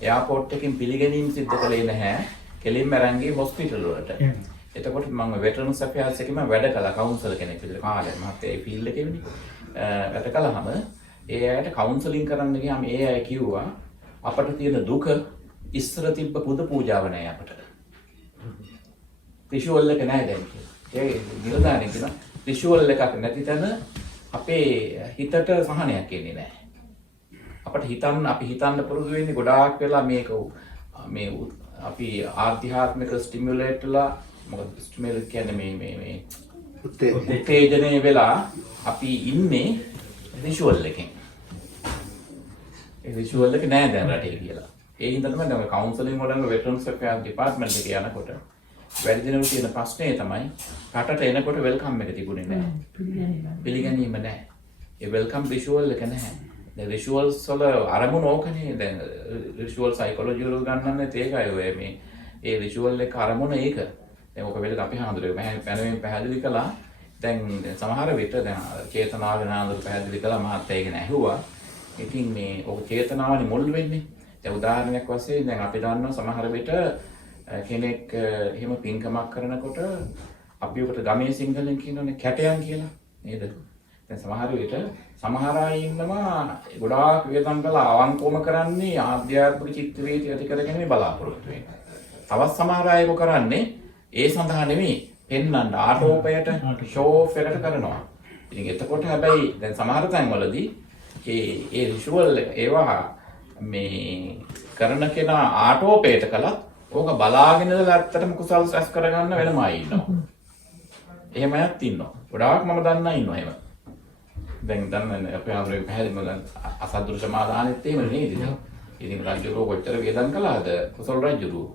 එයාපෝට් එකෙන් පිළිගැනීම සිද්ධ කළේ නැහැ. කෙලින්ම අරන් ගියේ හොස්පිටල් වලට. එතකොට මම වෙටරන්ස් අප්පයර්ස් එකේම වැඩ කළා කවුන්සලර් කෙනෙක් විදිහට කාලේ මහත්තයා ඒ ෆීල්ඩ් එකේ ඉන්නේ. වැඩ කළාම ඒ අයට කවුන්සලින් කරන්න ගියාම ඒ අය කිව්වා අපට තියෙන දුක ඉස්සර තිබ්බ පුද පූජාව නෑ අපට. රිචුවල් එක නෑ දැන් කියලා. ඒ නිරදානේ කියන රිචුවල් එකක් නැති තැන අපේ හිතට සහනයක් එන්නේ නෑ. අපට අපි හිතන්න පුරුදු වෙන්නේ ගොඩාක් වෙලා මේක මේ අපි ආධ්‍යාත්මික ස්ටිමියුලේට්ලා මොකද ස්ටිමියුලේට් කියන්නේ මේ උත්තේජනය වෙලා අපි ඉන්නේ රිචුවල් එකෙන්. ඒ රිචුවල් එක නෑ දැන් රටේ කියලා. ඒ හින්දා තමයි දැන් කවුන්සලින් වලම වෙටරන්ස් අප්පයර් ඩිපාර්ට්මන්ට් එකේ යනකොට වැඩි දිනවල තියෙන ප්‍රශ්නේ තමයි රටට එනකොට වෙල්කම් එක තිබුණේ නැහැ. පිළිගැනීම නැහැ. ඒ වෙල්කම් රිචුවල් එක නැහැ. දැන් රිචුවල්ස් වල අරමුණ ඕකනේ. දැන් රිචුවල් සයිකොලොජි වල ගන්නන්නේ ඒකයි ඔය මේ ඒ රිචුවල් එක අරමුණ ඒක. දැන් ඔක වෙලද අපි හඳුරේ පැනවෙන් පැහැදිලි කළා. දැන් සමහර විට දැන් චේතනාව නාඳුර පැහැදිලි කළා මාත් ඒක නැහුවා. ඉතින් මේ ඔක චේතනාවනේ මුල් වෙන්නේ. දැන් උදාහරණයක් වශයෙන් දැන් අපි දන්නවා සමහර විට කෙනෙක් එහෙම පින්කමක් කරනකොට අපි උකට ගමේ සිංහලෙන් කියනෝනේ කැටයන් කියලා නේද? දැන් සමහර විට සමහර අය ඉන්නවා ගොඩාක් වේදම් කළා අවංකවම කරන්නේ ආධ්‍යාත්මික චිත්ත වේති ඇති කරගෙන බලාපොරොත්තු වෙනවා. තවත් සමහර අය කරන්නේ ඒ සඳහා නෙමෙයි පෙන්වන්න ආටෝපයට ෂෝ ඔෆ් එකට කරනවා. ඉතින් එතකොට හැබැයි දැන් සමහර තැන්වලදී ඒ රිචුවල් ඒවා මේ කරන කෙනා ආටෝපේට කළත් ඕක බලාගෙන ඉඳලා ඇත්තටම කුසල් සැස් කරගන්න වෙනම අය ඉන්නවා. එහෙම අයත් ඉන්නවා. ගොඩාක් මම දන්නා ඉන්නවා එහෙම. දැන් දන්නේ අපේ ආන්දරේ පැහැදිලිම අසද්දෘශ්‍ය මාදානෙත් එහෙම නේද? ඉතින් රජුරෝ කොච්චර වේදන් කළාද කුසල රජුරෝ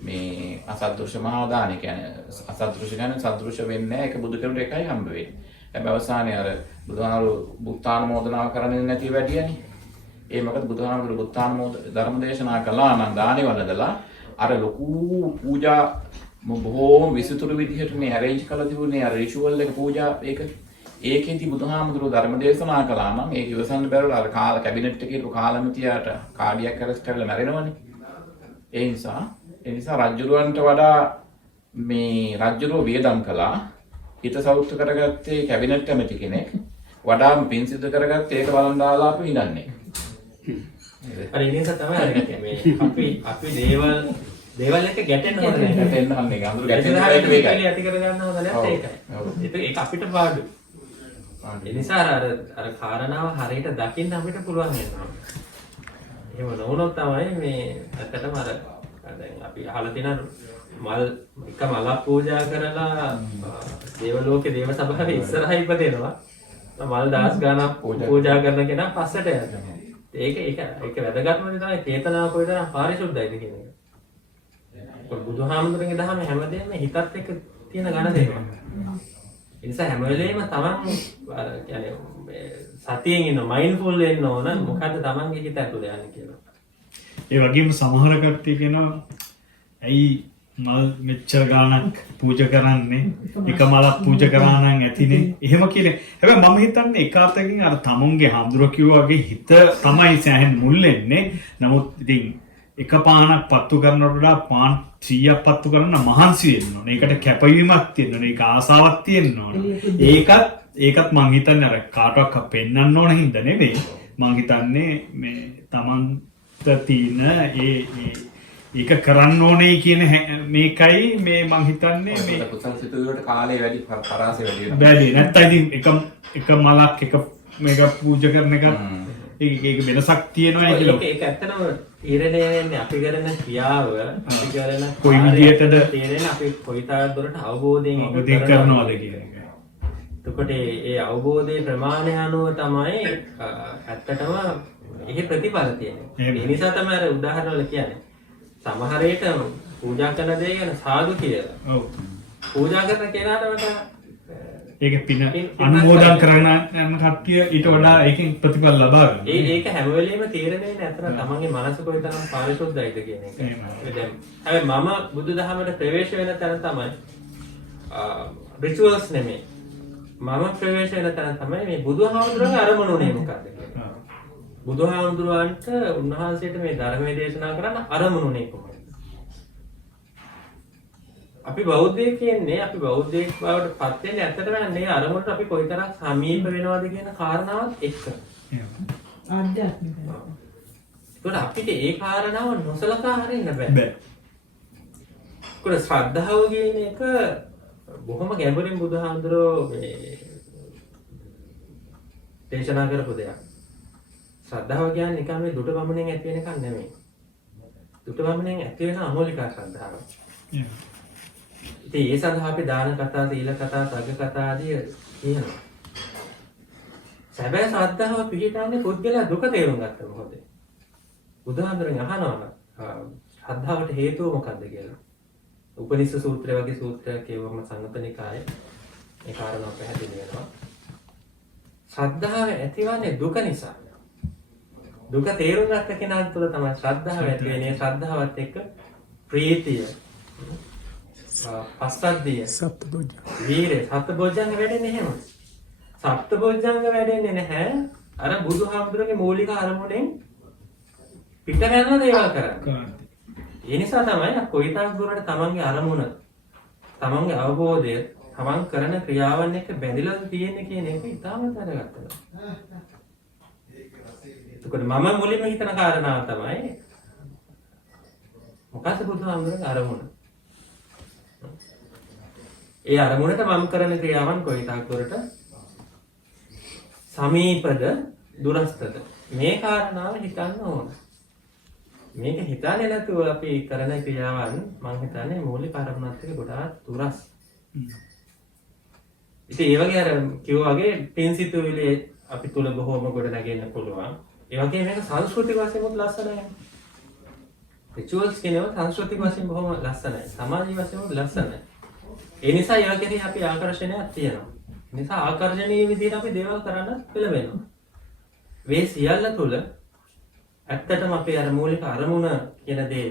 මේ අසද්දෘශ්‍ය මහාදාන කියන්නේ අසද්දෘශ්‍ය කියන්නේ සද්දෘශ්‍ය වෙන්නේ නැහැ ඒක බුදු කෙනෙකුට එකයි හම්බ වෙන්නේ. හැබැයි අවසානයේ අර බුදුහාමුදුරු බුත්තානුමෝදනාව කරන්නේ නැති වැඩියනේ. ඒ මොකද බුදුහාමුදුරු බුත්තානුමෝද ධර්ම දේශනා කළා නම් දානේ වලදලා අර ලොකු පූජා බොහෝම විසිතුරු විදිහට මේ arrange කරලා තිබුණේ අර ritual එක පූජා ඒකෙන්ති බුදුහාමුදුරු ධර්ම දේශනා කළා නම් ඒක ඉවසන්න බැරුව අර කාල කැබිනට් එකේ ඉරු කාලමිතියාට කාඩියක් ඇරෙස්ට් කරලා මැරෙනවනේ. ඒ නිසා රජුරවන්ට වඩා මේ රජුරෝ වියදම් කළා. හිත සෞඛ්‍ය කරගත්තේ කැබිනට් කමිටි කෙනෙක්. වඩාම පින් සිදු කරගත්තේ ඒක බලන් දාලා අපි ඉඳන්නේ. අර ඒ නිසා තමයි අර මේ අපි දේවල් එක ගැටෙන්න හොඳ නැහැ. ගැටෙන්න හන්නේ අඳුර ගැටෙන්න මේකයි. ඇති කර ගන්න හොඳ නැත්නම් ඒකයි. ඒක අපිට පාඩු. ඒ නිසා අර කාරණාව හරියට දකින්න අපිට පුළුවන් වෙනවා. එහෙම නොවුනොත් තමයි මේ ඇත්තටම අර දැන් අපි අහලා තියෙන මල් එක මලක් පූජා කරලා දේව ලෝකේ දේව සභාවේ ඉස්සරහා ඉපදෙනවා. මල් දහස් ගණන් පූජා කරන කෙනා පස්සට යනවා. ඒක වැදගත්ම දේ තමයි චේතනාව කොයිතරම් පාරිශුද්ධයිද කියන එක. බුදුහාමුදුරන්ගේ දහම හැමදේම හිතත් එක්ක තියෙන ඝන දෙයක්. ඒ නිසා හැම වෙලේම තමන් කියන්නේ සතියෙන් ඉන්න මයින්ඩ්ෆුල් වෙන්න ඕන මොකද්ද තමන්ගේ හිත ඇතුලේ යන්නේ කියලා. ඒ වගේම සමහර කට්ටිය කියනවා ඇයි මල් මෙච්චර ගාණක් පූජා කරන්නේ එක මලක් පූජා කරා නම් ඇතිනේ එහෙම කියලා. හැබැයි මම හිතන්නේ එක අතකින් අර තමුන්ගේ හාමුදුරුවෝ කිව්වා වගේ හිත තමයි සෑහෙන මුල් වෙන්නේ. නමුත් ඉතින් එක පානක් පත්තු කරනකොට වඩා පාන් 100ක් පත්තු කරන්න මහන්සි වෙන්න ඕනේ. ඒකට කැපවීමක් තියෙන්න ඕනේ. ඒක ආසාවක් තියෙන්න ඕනේ. ඒකත් මං හිතන්නේ අර කාටවත් පෙන්නන්න ඕන හින්දා නෙවෙයි. මං හිතන්නේ මේ තමන්ට තියෙන ඒක කරන්න ඕනේ කියන මේකයි මේ මං හිතන්නේ මේ කුසල් සිතුවිලි වලට කාලේ වැඩි පරාසය වැඩි වෙනවා. වැඩි නැත්නම් ඉතින් එක මලක් එක මේක පූජා කරන එක ඒක වෙනසක් තියෙනවා කියලා. ඒක ඇත්තටම ඊරණය වෙන්නේ අපි කරන ක්‍රියාව අපි කරන කොයි විදියටද තේරෙන අපි කොයිතරම් දුරට අවබෝධයෙන් ඒක කරනවද කියන එක. එතකොට ඒ අවබෝධයේ ප්‍රමාණය අනුව තමයි ඇත්තටම එහි ප්‍රතිඵල තියෙන්නේ. ඒ නිසා තමයි අර උදාහරණ වල කියන්නේ. සමහර විට පූජා කරන දේ ගැන සාදු කියලා. ඔව්. පූජා කරන කෙනාට වඩා ඒක පින අනුමෝදන් කරන යන කට්ටිය ඊට වඩා ඒකෙන් ප්‍රතිඵල ලබා ගන්න. ඒක හැම වෙලෙම තේරෙන්නේ නැතර තමන්ගේ මනස කොයිතරම් පාරිශුද්ධයිද කියන එක. දැන් හැබැයි මම බුදුදහමට ප්‍රවේශ වෙන තැන තමයි රිචුවල්ස් නෙමෙයි. මම ප්‍රවේශ වෙන තැන තමයි මේ බුදුහාමුදුරන්ගේ අරමුණුනේ මොකක්ද කියන්නේ. බුදුහාමුදුරන්ට උන්වහන්සේට මේ ධර්මයේ දේශනා කරන්න අරමුණුනේ කොහොමද? අපි බෞද්ධයෙක් කියන්නේ අපි බෞද්ධයෙක් බවට පත් වෙන්නේ ඇත්තටම මේ අරමුණට අපි කොයිතරම් සමීප වෙනවද කියන කාරණාවත් එක්ක. ආධ්‍යාත්මික. ඒකට අපිට ඒ කාරණාව නොසලකා හරින්න බෑ. ඒකට ශ්‍රද්ධාව කියන එක බොහොම ගැඹුරින් බුදුහාමුදුරෝ මේ දේශනා කරපු දෙයක්. ශ්‍රද්ධාව කියන්නේ නිකන් මේ දුට වමනෙන් ඇති වෙන එකක් නෙමෙයි. දුට වමනෙන් ඇති වෙන අමෝලික ශ්‍රද්ධාව. ඉතින් ඒ සඳහා අපි දාන කතා, සීල කතා, සග්ග කතා ආදී කියනවා. සැබෑ ශ්‍රද්ධාව පිළිටන්නේ පුද්ගලයා දුක තේරුම් ගත්ත මොහොතේ. බුදුහාමුදුරන් අහනවා ශ්‍රද්ධාවට හේතුව මොකක්ද කියලා. උපනිෂද් සූත්‍රය වගේ සූත්‍රයක් කියවම සංගතනිකායේ ඒ කාරණා පැහැදිලි වෙනවා. ශ්‍රද්ධාව ඇතිවන්නේ දුක නිසා. දුක තේරුම් ගත්ත කෙනා තුළ තමයි ශ්‍රද්ධාව ඇති වෙන්නේ. ශ්‍රද්ධාවත් එක්ක ප්‍රීතිය, පස්සද්ධිය, වීරය, සත්බොජ්ජංග වැඩෙන්නේ එහෙම. සත්බොජ්ජංග වැඩෙන්නේ නැහැ අර බුදුහාමුදුරගේ මූලික අරමුණෙන් පිට යන දේවල් කරන්නේ. ඒ නිසා තමයි කොයිතරම් දුරට තමන්ගේ අරමුණ, තමන්ගේ අවබෝධය, තමන් කරන ක්‍රියාවන් එක්ක බැඳිලා තියෙන්නේ කියන එක ඉතාමත් වැදගත්. එතකොට මම මුලින්ම හිතන කාරණාව තමයි මොකක්ද බුදුහාමුදුරගේ අරමුණ? ඒ අරමුණට මම කරන ක්‍රියාවන් කොයිතරම් දුරට සමීපද දුරස්තද මේ කාරණාව හිතන්න ඕන. මේක හිතන්නේ නැතුව අපි කරන ක්‍රියාවන් මම හිතන්නේ මූලික අරමුණත් එක්ක ගොඩාක් දුරස්. ඉතින් ඒ වගේ අර කිව්වා වගේ පින්සිතුවිලි අපි තුල බොහෝම ගොඩ නැගෙන්න පුළුවන්. ඒ වගේ මේක සංස්කෘතික වශයෙන් උත් ලස්සනයි. රිචුවල්ස් කියනවා සංස්කෘතික වශයෙන් බොහොම ලස්සනයි. සමාජීය වශයෙන් උත් ලස්සනයි. ඒ නිසා ඒ වගේ අපි ආකර්ෂණයක් තියෙනවා. ඒ නිසා ආකර්ෂණීය විදිහට අපි දේවල් කරන්න පෙළඹෙනවා. මේ සියල්ල තුල ඇත්තටම අපේ අර මූලික අරමුණ කියන දේ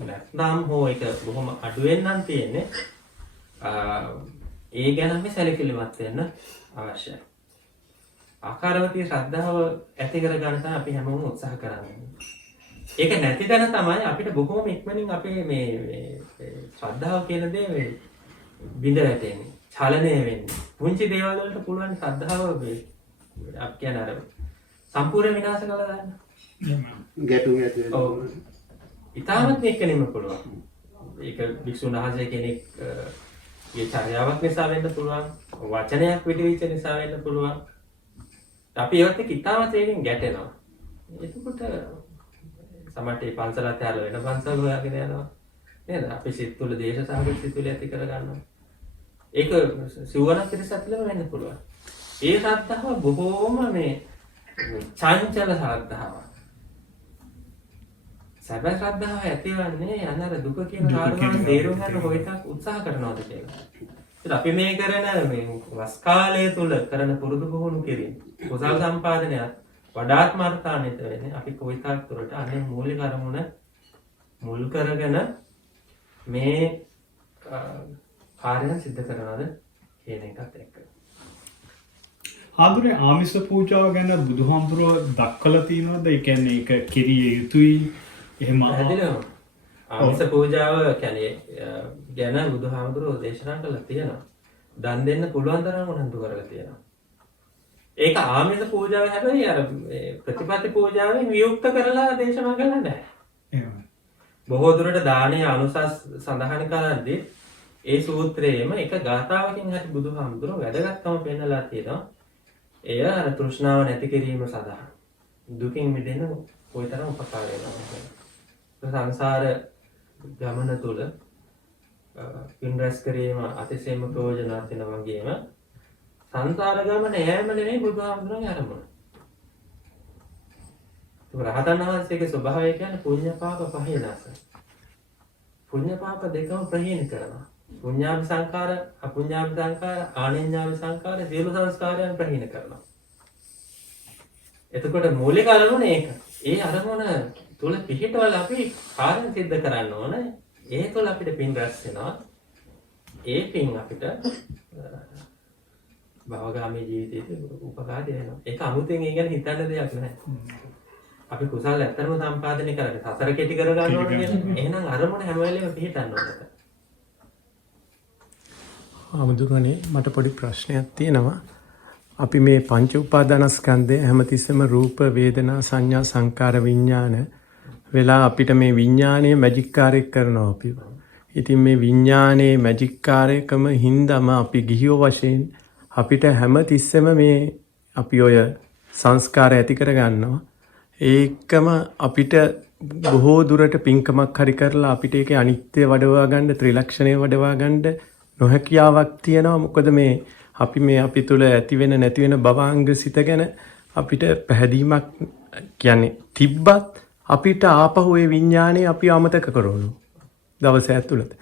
නැත්නම් හෝ ඒක බොහොම අඩුවෙන් නම් තියෙන්නේ. ඒ ගැන අපි සැලකිලිමත් වෙන්න අවශ්‍යයි. ආකාරවතී ශ්‍රද්ධාව ඇති කර ගන්න තමයි අපි හැමෝම උත්සාහ කරන්නේ. ඒක නැති තැන තමයි අපිට බොහොම ඉක්මනින් අපේ මේ ශ්‍රද්ධාව කියන දේ මේ බිඳ වැටෙන්නේ. චලනය වෙන්නේ. පුංචි දේවල් වලට පුළුවන් ශ්‍රද්ධාව අපි කියන අර සම්පූර්ණ විනාශ කරලා දාන්න. ගැටුම් ඇති වෙනවා. ඔව්. ඊටමත් එක්කෙනෙම පුළුවන්. ඒක වික්ෂුන් වහන්සේ කෙනෙක් ගේ චර්යාවක් නිසා වෙන්න පුළුවන්. වචනයක් පිටිවිච්ච නිසා වෙන්න පුළුවන්. අපි ඒවත් එක්ක ඊටමත් ඒකෙන් ගැටෙනවා. එතකොට සමහරට මේ පන්සලත් ඇරලා වෙන පන්සල් හොයාගෙන යනවා. නේද? අපි සිත් තුළ දේශ සාගත සිතුවිලි ඇති කර ගන්නවා. ඒක සිවණක් පිටසත්ලම වෙන්න පුළුවන්. ඒ ශ්‍රද්ධාව බොහෝම මේ චංචල ශ්‍රද්ධාවක්. සැබෑ ශ්‍රද්ධාව ඇතිවන්නේ අනර දුක කියන කාරණාව තේරුම් ගන්න කොයිතරම් උත්සාහ කරනවද කියලා. ඒත් අපි මේ කරන මේ වස් කාලය තුල කරන පුරුදු පුහුණු කිරීම කුසල සම්පාදනයත් වඩාත් මාර්ථාන්විත වෙන්නේ අපි කොයිතරම් දුරට අනේ මූලික අරමුණ මුල් කරගෙන මේ කාර්යයන් සිද්ධ කරනවද කියන එකත් එක්ක. ආදුරේ ආමිෂ පූජාව ගැන බුදුහාමුදුරුවෝ දක්වලා තියෙනවද? ඒ කියන්නේ ඒක කිරිය යුතුයි එහෙම පැහැදිලිවම ආමිෂ පූජාව කියන්නේ ගැන බුදුහාමුදුරුවෝ දේශනා කළා තියෙනවා. දන් දෙන්න පුළුවන් තරම් උනන්දු කරලා තියෙනවා. ඒක ආමිෂ පූජාව හැබැයි අර ප්‍රතිපත්ති පූජාවෙන් වියුක්ත කරලා දේශනා කළා නැහැ. එහෙමයි. බොහෝ දුරට දානීය අනුසස් සඳහන් කරද්දී ඒ සූත්‍රයේම එක ගාථාවකින් හරි බුදුහාමුදුරුවෝ වැදගත්කම පෙන්නලා තියෙනවා. එය අර තෘෂ්ණාව නැති කිරීම සඳහා දුකින් මිදෙන්න කොයිතරම් උපකාර වෙනවද කියලා. සංසාර ගමන තුල පින් රැස් කිරීම අතිශයින්ම ප්‍රයෝජනවත් වෙන වගේම සංසාර ගමන යෑම නෙවෙයි බුදුහාමුදුරන්ගේ අරමුණ. ඒ රහතන් වහන්සේගේ ස්වභාවය කියන්නේ පුණ්‍ය පාප පහේනාස. පුණ්‍ය පාප දෙකම ප්‍රහීන කරනවා. පුඤ්ඤාභි සංකාර, අපුඤ්ඤාභි සංකාර, ආනෙඤ්ඤාභි සංකාර සියලු සංස්කාරයන් ප්‍රහීන කරනවා. එතකොට මූලික අරමුණ ඒක. ඒ අරමුණ තුල පිහිටවල අපි කාර්ය සිද්ධ කරන්න ඕන. ඒ තුල අපිට පින් රැස් වෙනවා. ඒ පින් අපිට භවගාමී ජීවිතයේ උපකාර දෙනවා. ඒක අමුතෙන් ඒ ගැන හිතන්න දෙයක් නැහැ. අපි කුසල ඇත්තම සම්පාදනය කරලා සසර කෙටි කර ගන්න ඕනේ. එහෙනම් අරමුණ හැම වෙලේම පිහිටන්න ඕනේ. ආමුදුරනේ මට පොඩි ප්‍රශ්නයක් තියෙනවා. අපි මේ පංච උපාදානස්කන්ධය හැමතිස්සෙම රූප වේදනා සංඥා සංකාර විඥාන වෙලා අපිට මේ විඥානයේ මැජික් කාර්යයක් කරනවා අපි. ඉතින් මේ විඥානයේ මැජික් කාර්යකම හින්දාම අපි ගිහියෝ වශයෙන් අපිට හැමතිස්සෙම මේ අපි ඔය සංස්කාර ඇති කර ගන්නවා. ඒකම අපිට බොහෝ දුරට පින්කමක් හරි කරලා අපිට ඒකේ අනිත්‍ය වඩවා ගන්න ත්‍රිලක්ෂණය වඩවා ගන්න නොහැකියාවක් තියෙනවා. මොකද මේ අපි තුල ඇති වෙන නැති වෙන භවාංග සිත ගැන අපිට පැහැදීමක් කියන්නේ තිබ්බත් අපිට ආපහු ඒ විඥානේ අපි අමතක කරනවා දවස ඇතුළත.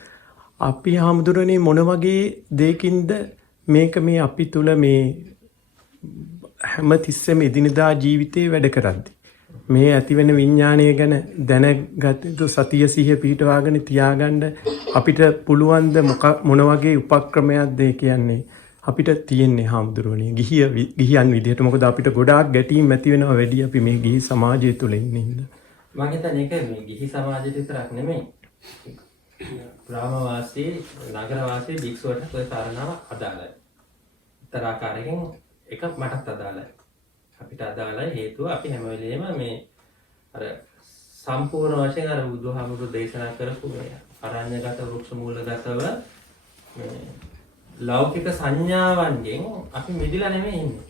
අපි හැමදෙරේ මොන වගේ දෙයකින්ද මේක මේ අපි තුල මේ හැමතිස්සෙම එදිනදා ජීවිතේ වැඩ කරද්දී මේ ඇති වෙන විඥානය ගැන දැනගත් සතිය සිහිය පිහිටවාගෙන තියාගන්න අපිට පුළුවන් ද මොන වගේ උපක්‍රමයක්ද කියන්නේ අපිට තියෙන්නේ හාමුදුරුවනේ ගිහියන් විදිහට. මොකද අපිට ගොඩාක් ගැටීම් ඇති වෙනවා වැඩි අපි මේ ගිහි සමාජය තුල ඉන්නේ හින්දා. මම හිතන්නේ ඒක මේ ගිහි සමාජයට විතරක් නෙමෙයි. ග්‍රාමවාසී නගරවාසී භික්ෂුවට ඔය කාරණාව අදාළයි. තරාකාරයෙන් එක මටත් අදාළයි. අපිට අදාළයි හේතුව අපි හැම වෙලේම මේ අර සම්පූර්ණ වශයෙන් අර බුදුහාමුදුරු දේශනා කරපු මේ අරඤ්‍යගත වෘක්ෂ මූලගතව මේ ලෞකික සංඥාවන්ගෙන් අපි මිදිලා නෙමෙයි ඉන්නේ.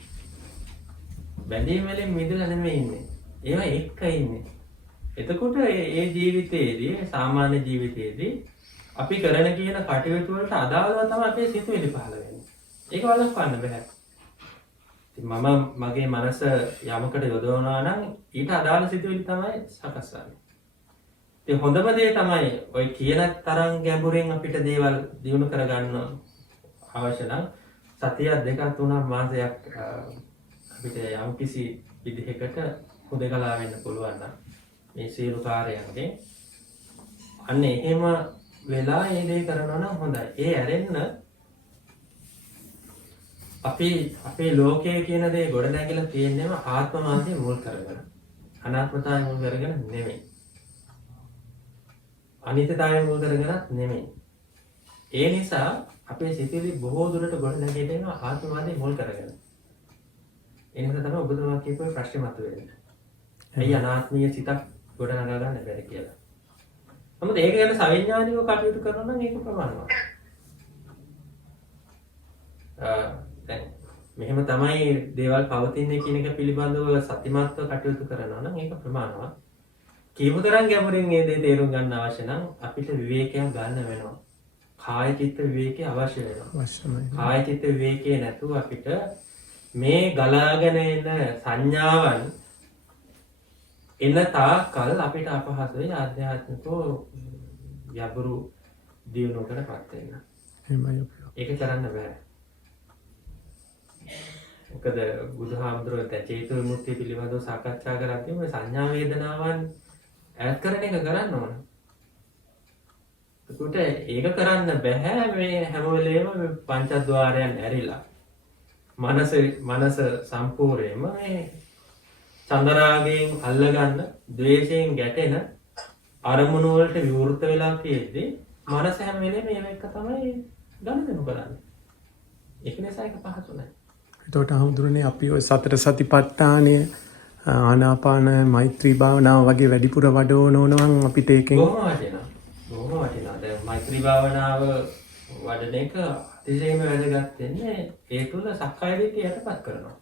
බැඳීම් වලින් මිදිලා නෙමෙයි ඉන්නේ. ඒවා එක්ක ඉන්නේ. එතකොට ඒ ජීවිතයේදී සාමාන්‍ය ජීවිතයේදී අපි කරන කියන කටයුතු වලට අදාළව තමයි අපේ සිතුවිලි පහළ වෙන්නේ. ඒක වළක්වන්න බෑ. මම මගේ මනස යමකට යොදවනවා නම් ඊට අදාළ සිතුවිලි තමයි සකස් වෙන්නේ. ඒ හොඳම දේ තමයි ඔය කියන තරම් ගැඹුරින් අපිට දේවල් දියුණු කරගන්න අවශ්‍ය නම් සතියක් දෙකක් තුනක් මාසයක් අපිට යම්කිසි විදිහකට හුදකලා වෙන්න පුළුවන් නම් මේ සියලු කාර්යයන්ගේ අන්න එහෙම වෙලා ඒ දේ කරනවා නම් හොඳයි. ඒ ඇරෙන්න අපේ ලෝකයේ කියන දේ ගොඩ නැගිලා තියෙන්නේම ආත්මවාදී මුල් කරගෙන. අනාත්මතාවය මුල් කරගෙන නෙමෙයි. අනිත්‍යතාවය මුල් කරගෙනත් නෙමෙයි. ඒ නිසා අපේ සිතිවිලි බොහෝ දුරට ගොඩ නැගෙන්නේ ආත්මවාදී මුල් කරගෙන. ඒ නිසා තමයි ඔබතුමා කියපු ප්‍රශ්නේ මතුවෙන්නේ. ඇයි අනාත්මීය සිතක් ගොඩ නගා ගන්න බැරි කියලා. නමුත් ඒක ගැන සවිඥානිකව කටයුතු කරනවා නම් ඒක ප්‍රමාණවත්. දැන් මෙහෙම තමයි දේවල් පවතින්නේ කියන එක පිළිබඳව සතිමත්ව කටයුතු කරනවා නම් ඒක ප්‍රමාණවත්. කීප තරම් ගැඹුරින් මේ දේ තේරුම් ගන්න අවශ්‍ය නම් අපිට විවේකයක් ගන්න වෙනවා. කාය චිත්ත විවේකේ අවශ්‍ය වෙනවා. කාය චිත්ත විවේකේ නැතුව අපිට මේ ගලාගෙන එන සංඥාවන් එන තාකල් අපිට අපහසුයි ආධ්‍යාත්මිකව යබුරු දියුණුවකටපත් වෙන්න. එහෙමයි. ඒක කරන්න බෑ. මොකද බුදුහාමුදුරුවෝ දැන් චේතු විමුක්තිය පිළිබඳව සාකච්ඡා කරද්දී මේ සංඥා වේදනාවන් ඈඩ් කරන එක කරන්න ඕන. ඒකට ඒක කරන්න බෑ මේ හැම වෙලේම පංචද්වාරයන් ඇරිලා. මනස සම්පූර්ණයෙන්ම මේ චන්දරාගයෙන් අල්ලගන්න, ද්වේෂයෙන් ගැටෙන අරමුණු වලට විවෘත වෙලා තියෙද්දී මනස හැම වෙලේම මේක තමයි ගනුදෙනු කරන්නේ. ඒක නිසා ඒක පහසු නැහැ. එතකොට හඳුරන්නේ අපි ඔය සතර සතිපට්ඨානය ආනාපාන මෛත්‍රී භාවනාව වගේ වැඩිපුර වඩවනවා නම් අපිට ඒකෙන් බොහොම වටිනවා. දැන් මෛත්‍රී භාවනාව වඩන එක අතිශයින්ම වැදගත් වෙන්නේ ඒ තුල සක්කාය දිට්ඨිය යටපත් කරනවා.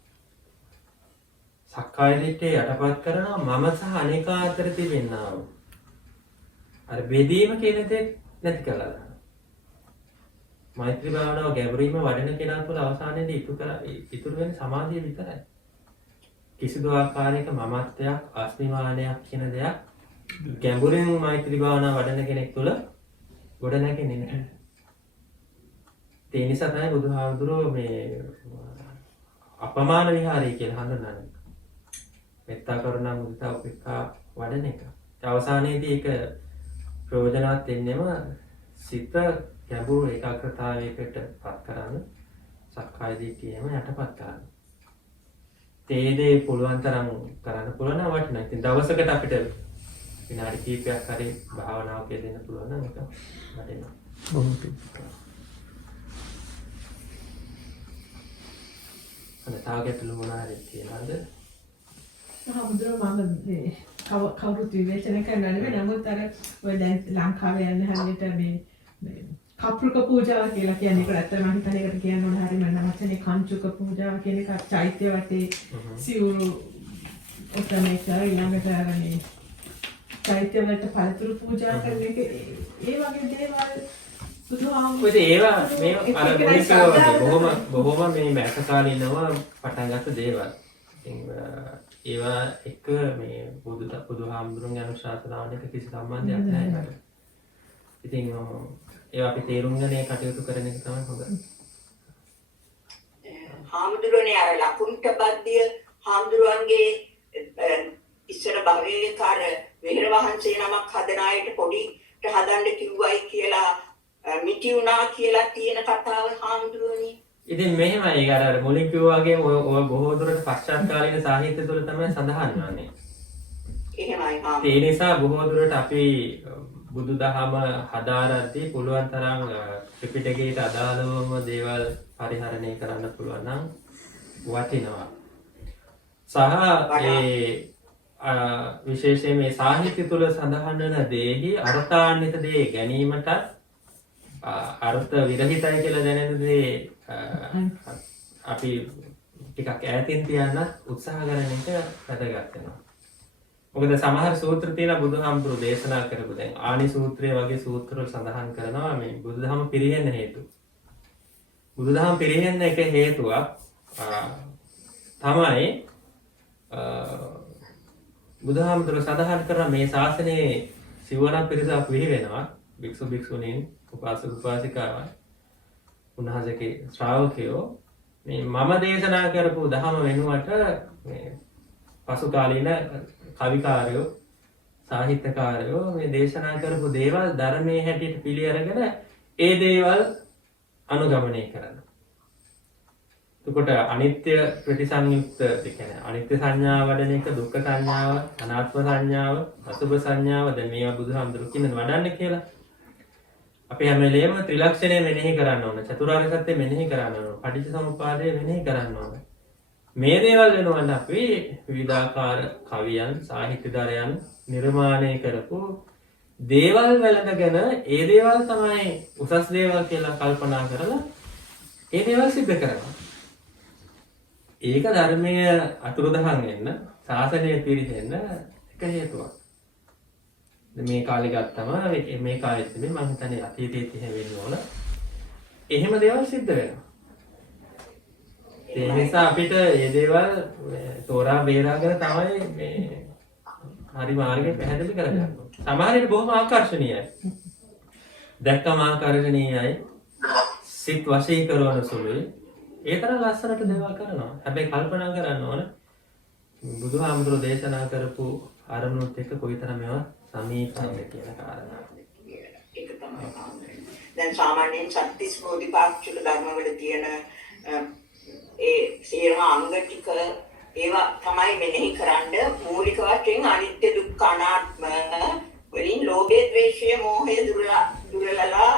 සක්කාය දිට්ඨිය යටපත් කරනවා මම සහ අනේකා අතර තිබෙනා වූ අර බෙදීම කියන දේ නැති කරලා දානවා. මෛත්‍රී භාවනාව ගැඹුරින්ම වඩන කෙනා තුළ අවසානයේදී ඉතුරු වෙන සමාධිය විතරයි. කිසිදු ආකාරයක මමත්වයක්, අස්මිමානයක් කියන දෙයක් ගැඹුරින් මෛත්‍රී භාවනාව වඩන කෙනෙක් තුළ ගොඩ නැගෙන්නේ නැහැ. ඒ නිසා තමයි බුදුහාමුදුරුවෝ මේ අපමාන විහාරය කියලා හඳුන්වන්නේ. මෙත්තා කරුණා මුදිතා උපේක්ඛා වඩන එක. අවසානයේදී ඒක ප්‍රයෝජනවත් වෙන්නේම සිත ගැඹුරු ඒකාග්‍රතාවයකට පත් කරන්න සක්කාය දිට්ඨියම යටපත් කරන්න. ඒ දේ පුළුවන් තරම් කරන්න පුළුවන් නම් වටිනවා. ඉතින් දවසකට අපිට විනාඩි කිහිපයක් හරි භාවනාවක් දෙන්න පුළුවන් නම් ඒක වටිනවා. තාගට ලුණාරි තියනද? හමුදුර මම කවුරුත් විවේචන කරනවා නෙවෙයි. නමුත් අර ඔය දැන් ලංකාවේ යන හැලියට මේ කප්පුක පූජාව කියලා කියන්නේ ඒක ඇත්තටම මම හිතන්නේ ඒකට කියන්න ඕන හරියම නම් වචනේ කංචුක පූජාව කියන එක චෛත්‍ය වටේ සිවුරු ඔතන එක ඊළඟට මේ චෛත්‍ය වලට පළතුරු පූජා කරන එක ඒ වගේ දේවල් බුදුහාමුදුරුවෝ ඒවා මේ අර බොහොම මේ මෑත කාලේ ඉන්නවා පටන් ගත්ත දේවල්. ඉතින් ඒවා එක මේ බුදුහාමුදුරුවන්ගේ අනුශාසනාවට එක කිසි සම්බන්ධයක් නැහැ. ඉතින් ඒවා අපි තේරුම් ගන්නේ කටයුතු කරන එක තමයි හොඳ. හාමුදුරනේ අර ලකුණ්ඨ බද්දිය හාමුදුරුවන්ගේ ඉස්සර භවයේ කාර වෙහෙර වහන්සේ නමක් හදන අයට පොඩිට හදන්න කිව්වයි කියලා මිටි වුණා කියලා තියෙන කතාව හාමුදුරුවනේ. ඉතින් මෙහෙමයි ඒක අර මුලින් කිව්වා වගේ ඔය බොහෝ දුරට පශ්චාත් කාලීන සාහිත්‍ය තුළ තමයි සඳහන් වන්නේ. එහෙමයි හාමුදුරුවෝ. ඒ නිසා බොහෝ දුරට අපි බුදුදහම හදාරද්දී පුළුවන් තරම් ත්‍රිපිටකයට අදාළවම දේවල් පරිහරණය කරන්න පුළුවන් නම් වටිනවා. සහ ඒ විශේෂයෙන් මේ සාහිත්‍ය තුළ සඳහන් වන දේහි අර්ථාන්විත දේ ගැනීමට අර්ථ විරහිතයි කියලා දැනෙන දේ අපි ටිකක් ඈතින් තියන්න උත්සාහ කරන එක වැදගත් වෙනවා. මොකද සමහර සූත්‍ර තියෙන බුදුහාමුදුරු දේශනා කරපු දැන් ආනි සූත්‍රය වගේ සූත්‍රවල සඳහන් කරනවා මේ බුදුදහම පිරිහෙන්න හේතු. බුදුදහම පිරිහෙන්න එක හේතුවක් තමයි බුදුහාමුදුරු සඳහන් කරන මේ ශාසනයේ සිවණ පිරිසක් විහි වෙනවා. භික්ෂු භික්ෂුණීන් උපාසක උපාසිකාවන් උන්වහන්සේගේ ශ්‍රාවකයෝ මේ මම දේශනා කරපු දහම වෙනුවට මේ පසු කාලීන කවිකාරයෝ සාහිත්‍යකාරයෝ මේ දේශනා කරපු දේවල් ධර්මයේ හැටියට පිළි අරගෙන ඒ දේවල් අනුගමනය කරනවා. එතකොට අනිත්‍ය ප්‍රතිසංයුක්ත කියන්නේ අනිත්‍ය සංඥාව වඩන එක, දුක්ඛ සංඥාව, අනාත්ම සංඥාව, අසුභ සංඥාව දැන් මේවා බුදුහාමුදුරු කියන වඩන්න කියලා. අපි හැම වෙලේම ත්‍රිලක්ෂණය මෙනෙහි කරන්න ඕන, චතුරාර්ය සත්‍ය මෙනෙහි කරන්න ඕන, පටිච්චසමුප්පාදය මෙනෙහි කරන්න ඕන. මේ දේවල් වෙනවන්න අපි විවිධාකාර කවියන්, සාහිත්‍යදරයන් නිර්මාණය කරපු දේවල් වලදගෙන ඒ දේවල් තමයි උසස් දේවල් කියලා කල්පනා කරලා ඒ දේවල් සිද්ධ කරනවා. ඒක ධර්මයේ අතුරුදහන් වෙන්න, ශාසනය පිරිහෙන්න එක හේතුවක්. මේ කාලේ ගත්තම මේ කාලෙත් මේ මම හිතන්නේ අතීතයේත් එහෙම වෙන්න ඕන. එහෙම දේවල් සිද්ධ වෙනවා. ඒ නිසා අපිට මේ දේවල් තෝරා බේරාගෙන තමයි මේ හරි මාර්ගය පැහැදිලි කරගන්න ඕනේ. සමහර විට බොහොම ආකර්ශනීයයි. දැක්කම ආකර්ශනීයයි. සිත් වශී කරන සුළුයි. ඒ තරම් ලස්සනට දේවල් කරනවා. හැබැයි කල්පනා කරන්න ඕන බුදුහාමුදුරෝ දේශනා කරපු අරමුණුත් එක්ක කොයිතරම් ඒවා සමීපයි කියන කාරණා. ඒක තමයි. දැන් සාමාන්‍යයෙන් සත්‍තිස් බෝධිපාක්ෂික ධර්මවල තියෙන ඒ සියලුම අංග ටික ඒවා තමයි මෙනෙහි කරන්න මූලික වශයෙන් අනිත්‍ය දුක්ඛ අනාත්ම වලින් ලෝභය ද්වේෂය මෝහය දුරලලා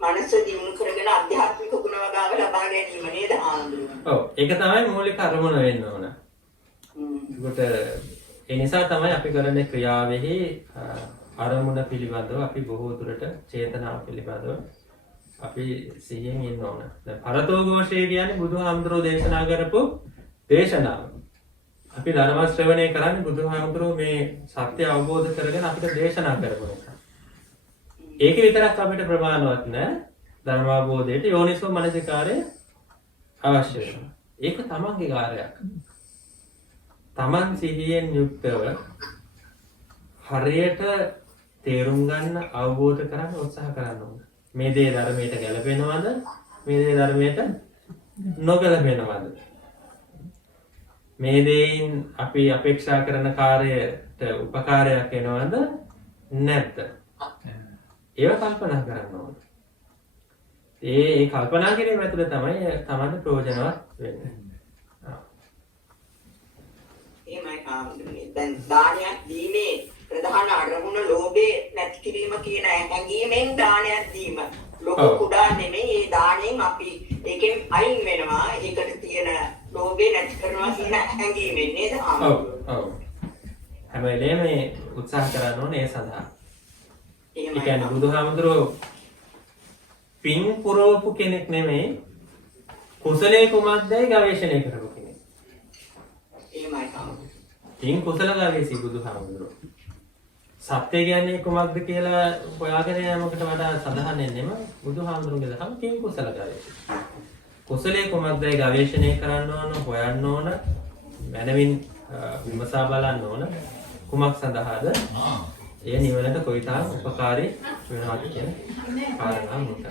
මනස දියුණු කරගෙන අධ්‍යාත්මික ගුණ වගාව ලබා ගැනීම නේද හාමුදුරුවෝ? ඔව් ඒක තමයි මූලික අරමුණ වෙන්න ඕන. ඒකට ඒ නිසා තමයි අපි කරන ක්‍රියාවෙහි අරමුණ පිළිබඳව අපි බොහෝ දුරට චේතනාව පිළිබඳව අපි සිහියෙන් ඉන්න ඕන. දැන් පරතෝ ഘോഷය කියන්නේ බුදුහාමුදුරෝ දේශනා කරපු දේශනාව. අපි ධර්ම ශ්‍රවණය කරන්නේ බුදුහාමුදුරෝ මේ සත්‍ය අවබෝධ කරගෙන අපිට දේශනා කරපු නිසා. ඒක විතරක් අපිට ප්‍රමාණවත් නෑ. ධර්ම අවබෝධයට යෝනිසෝ මනසිකාරය අවශ්‍ය වෙනවා. ඒක තමන්ගේ කාර්යයක්. තමන් සිහියෙන් යුක්තව හරියට තේරුම් ගන්න අවබෝධ කරගන්න උත්සාහ කරන්න ඕන. මේ දේ ධර්මයට ගැලපෙනවද? මේ දේ ධර්මයට නොගැලපෙනවද? මේ දේයින් අපි අපේක්ෂා කරන කාර්යයට උපකාරයක් වෙනවද නැත්ද? ඒව කල්පනා කරන්න ඕන. ඒ කල්පනා කිරීම ඇතුළේ තමයි තමන්ට ප්‍රයෝජනවත් වෙන්නේ. එහෙමයි හාමුදුරනේ. දැන් දානයක් දීමේ ප්‍රධාන අරමුණ ලෝභය නැති කිරීම කියන හැඟීමෙන් දානයක් දීම. ලෝභ කුඩා නෙමෙයි. ඒ දාණයෙන් අපි ඒකෙන් අයින් වෙනවා. ඒකට තියෙන ලෝභය නැති කරනවා කියන හැඟීමෙන් නේද හාමුදුරනේ? ඔව්. හැම වෙලේම මේ උත්සාහ කරන්න ඕනේ ඒ සඳහා. ඒ කියන්නේ බුදුහාමුදුරුවෝ පින් පුරවපු කෙනෙක් නෙමෙයි කුසලයේ කුමක්දයි ගවේෂණය කරපු කෙනෙක්. එහෙමයි හාමුදුරනේ. පින් කුසල ගවේෂී බුදුහාමුදුරුවෝ. සත්‍ය කියන්නේ කුමක්ද කියලා හොයාගෙන යෑමකට වඩා සඳහන් වෙන්නේම බුදුහාමුදුරුවෝගේ දහම පින් කුසල ගවේෂී. කුසලයේ කුමක්දයි ගවේෂණය කරන්න ඕන, හොයන්න ඕන, මනමින් විමසා බලන්න ඕන. කුමක් සඳහාද? ඒ නිවනට කොයිතරම් උපකාරී වෙනවද කියන කාරණා මොකක්ද?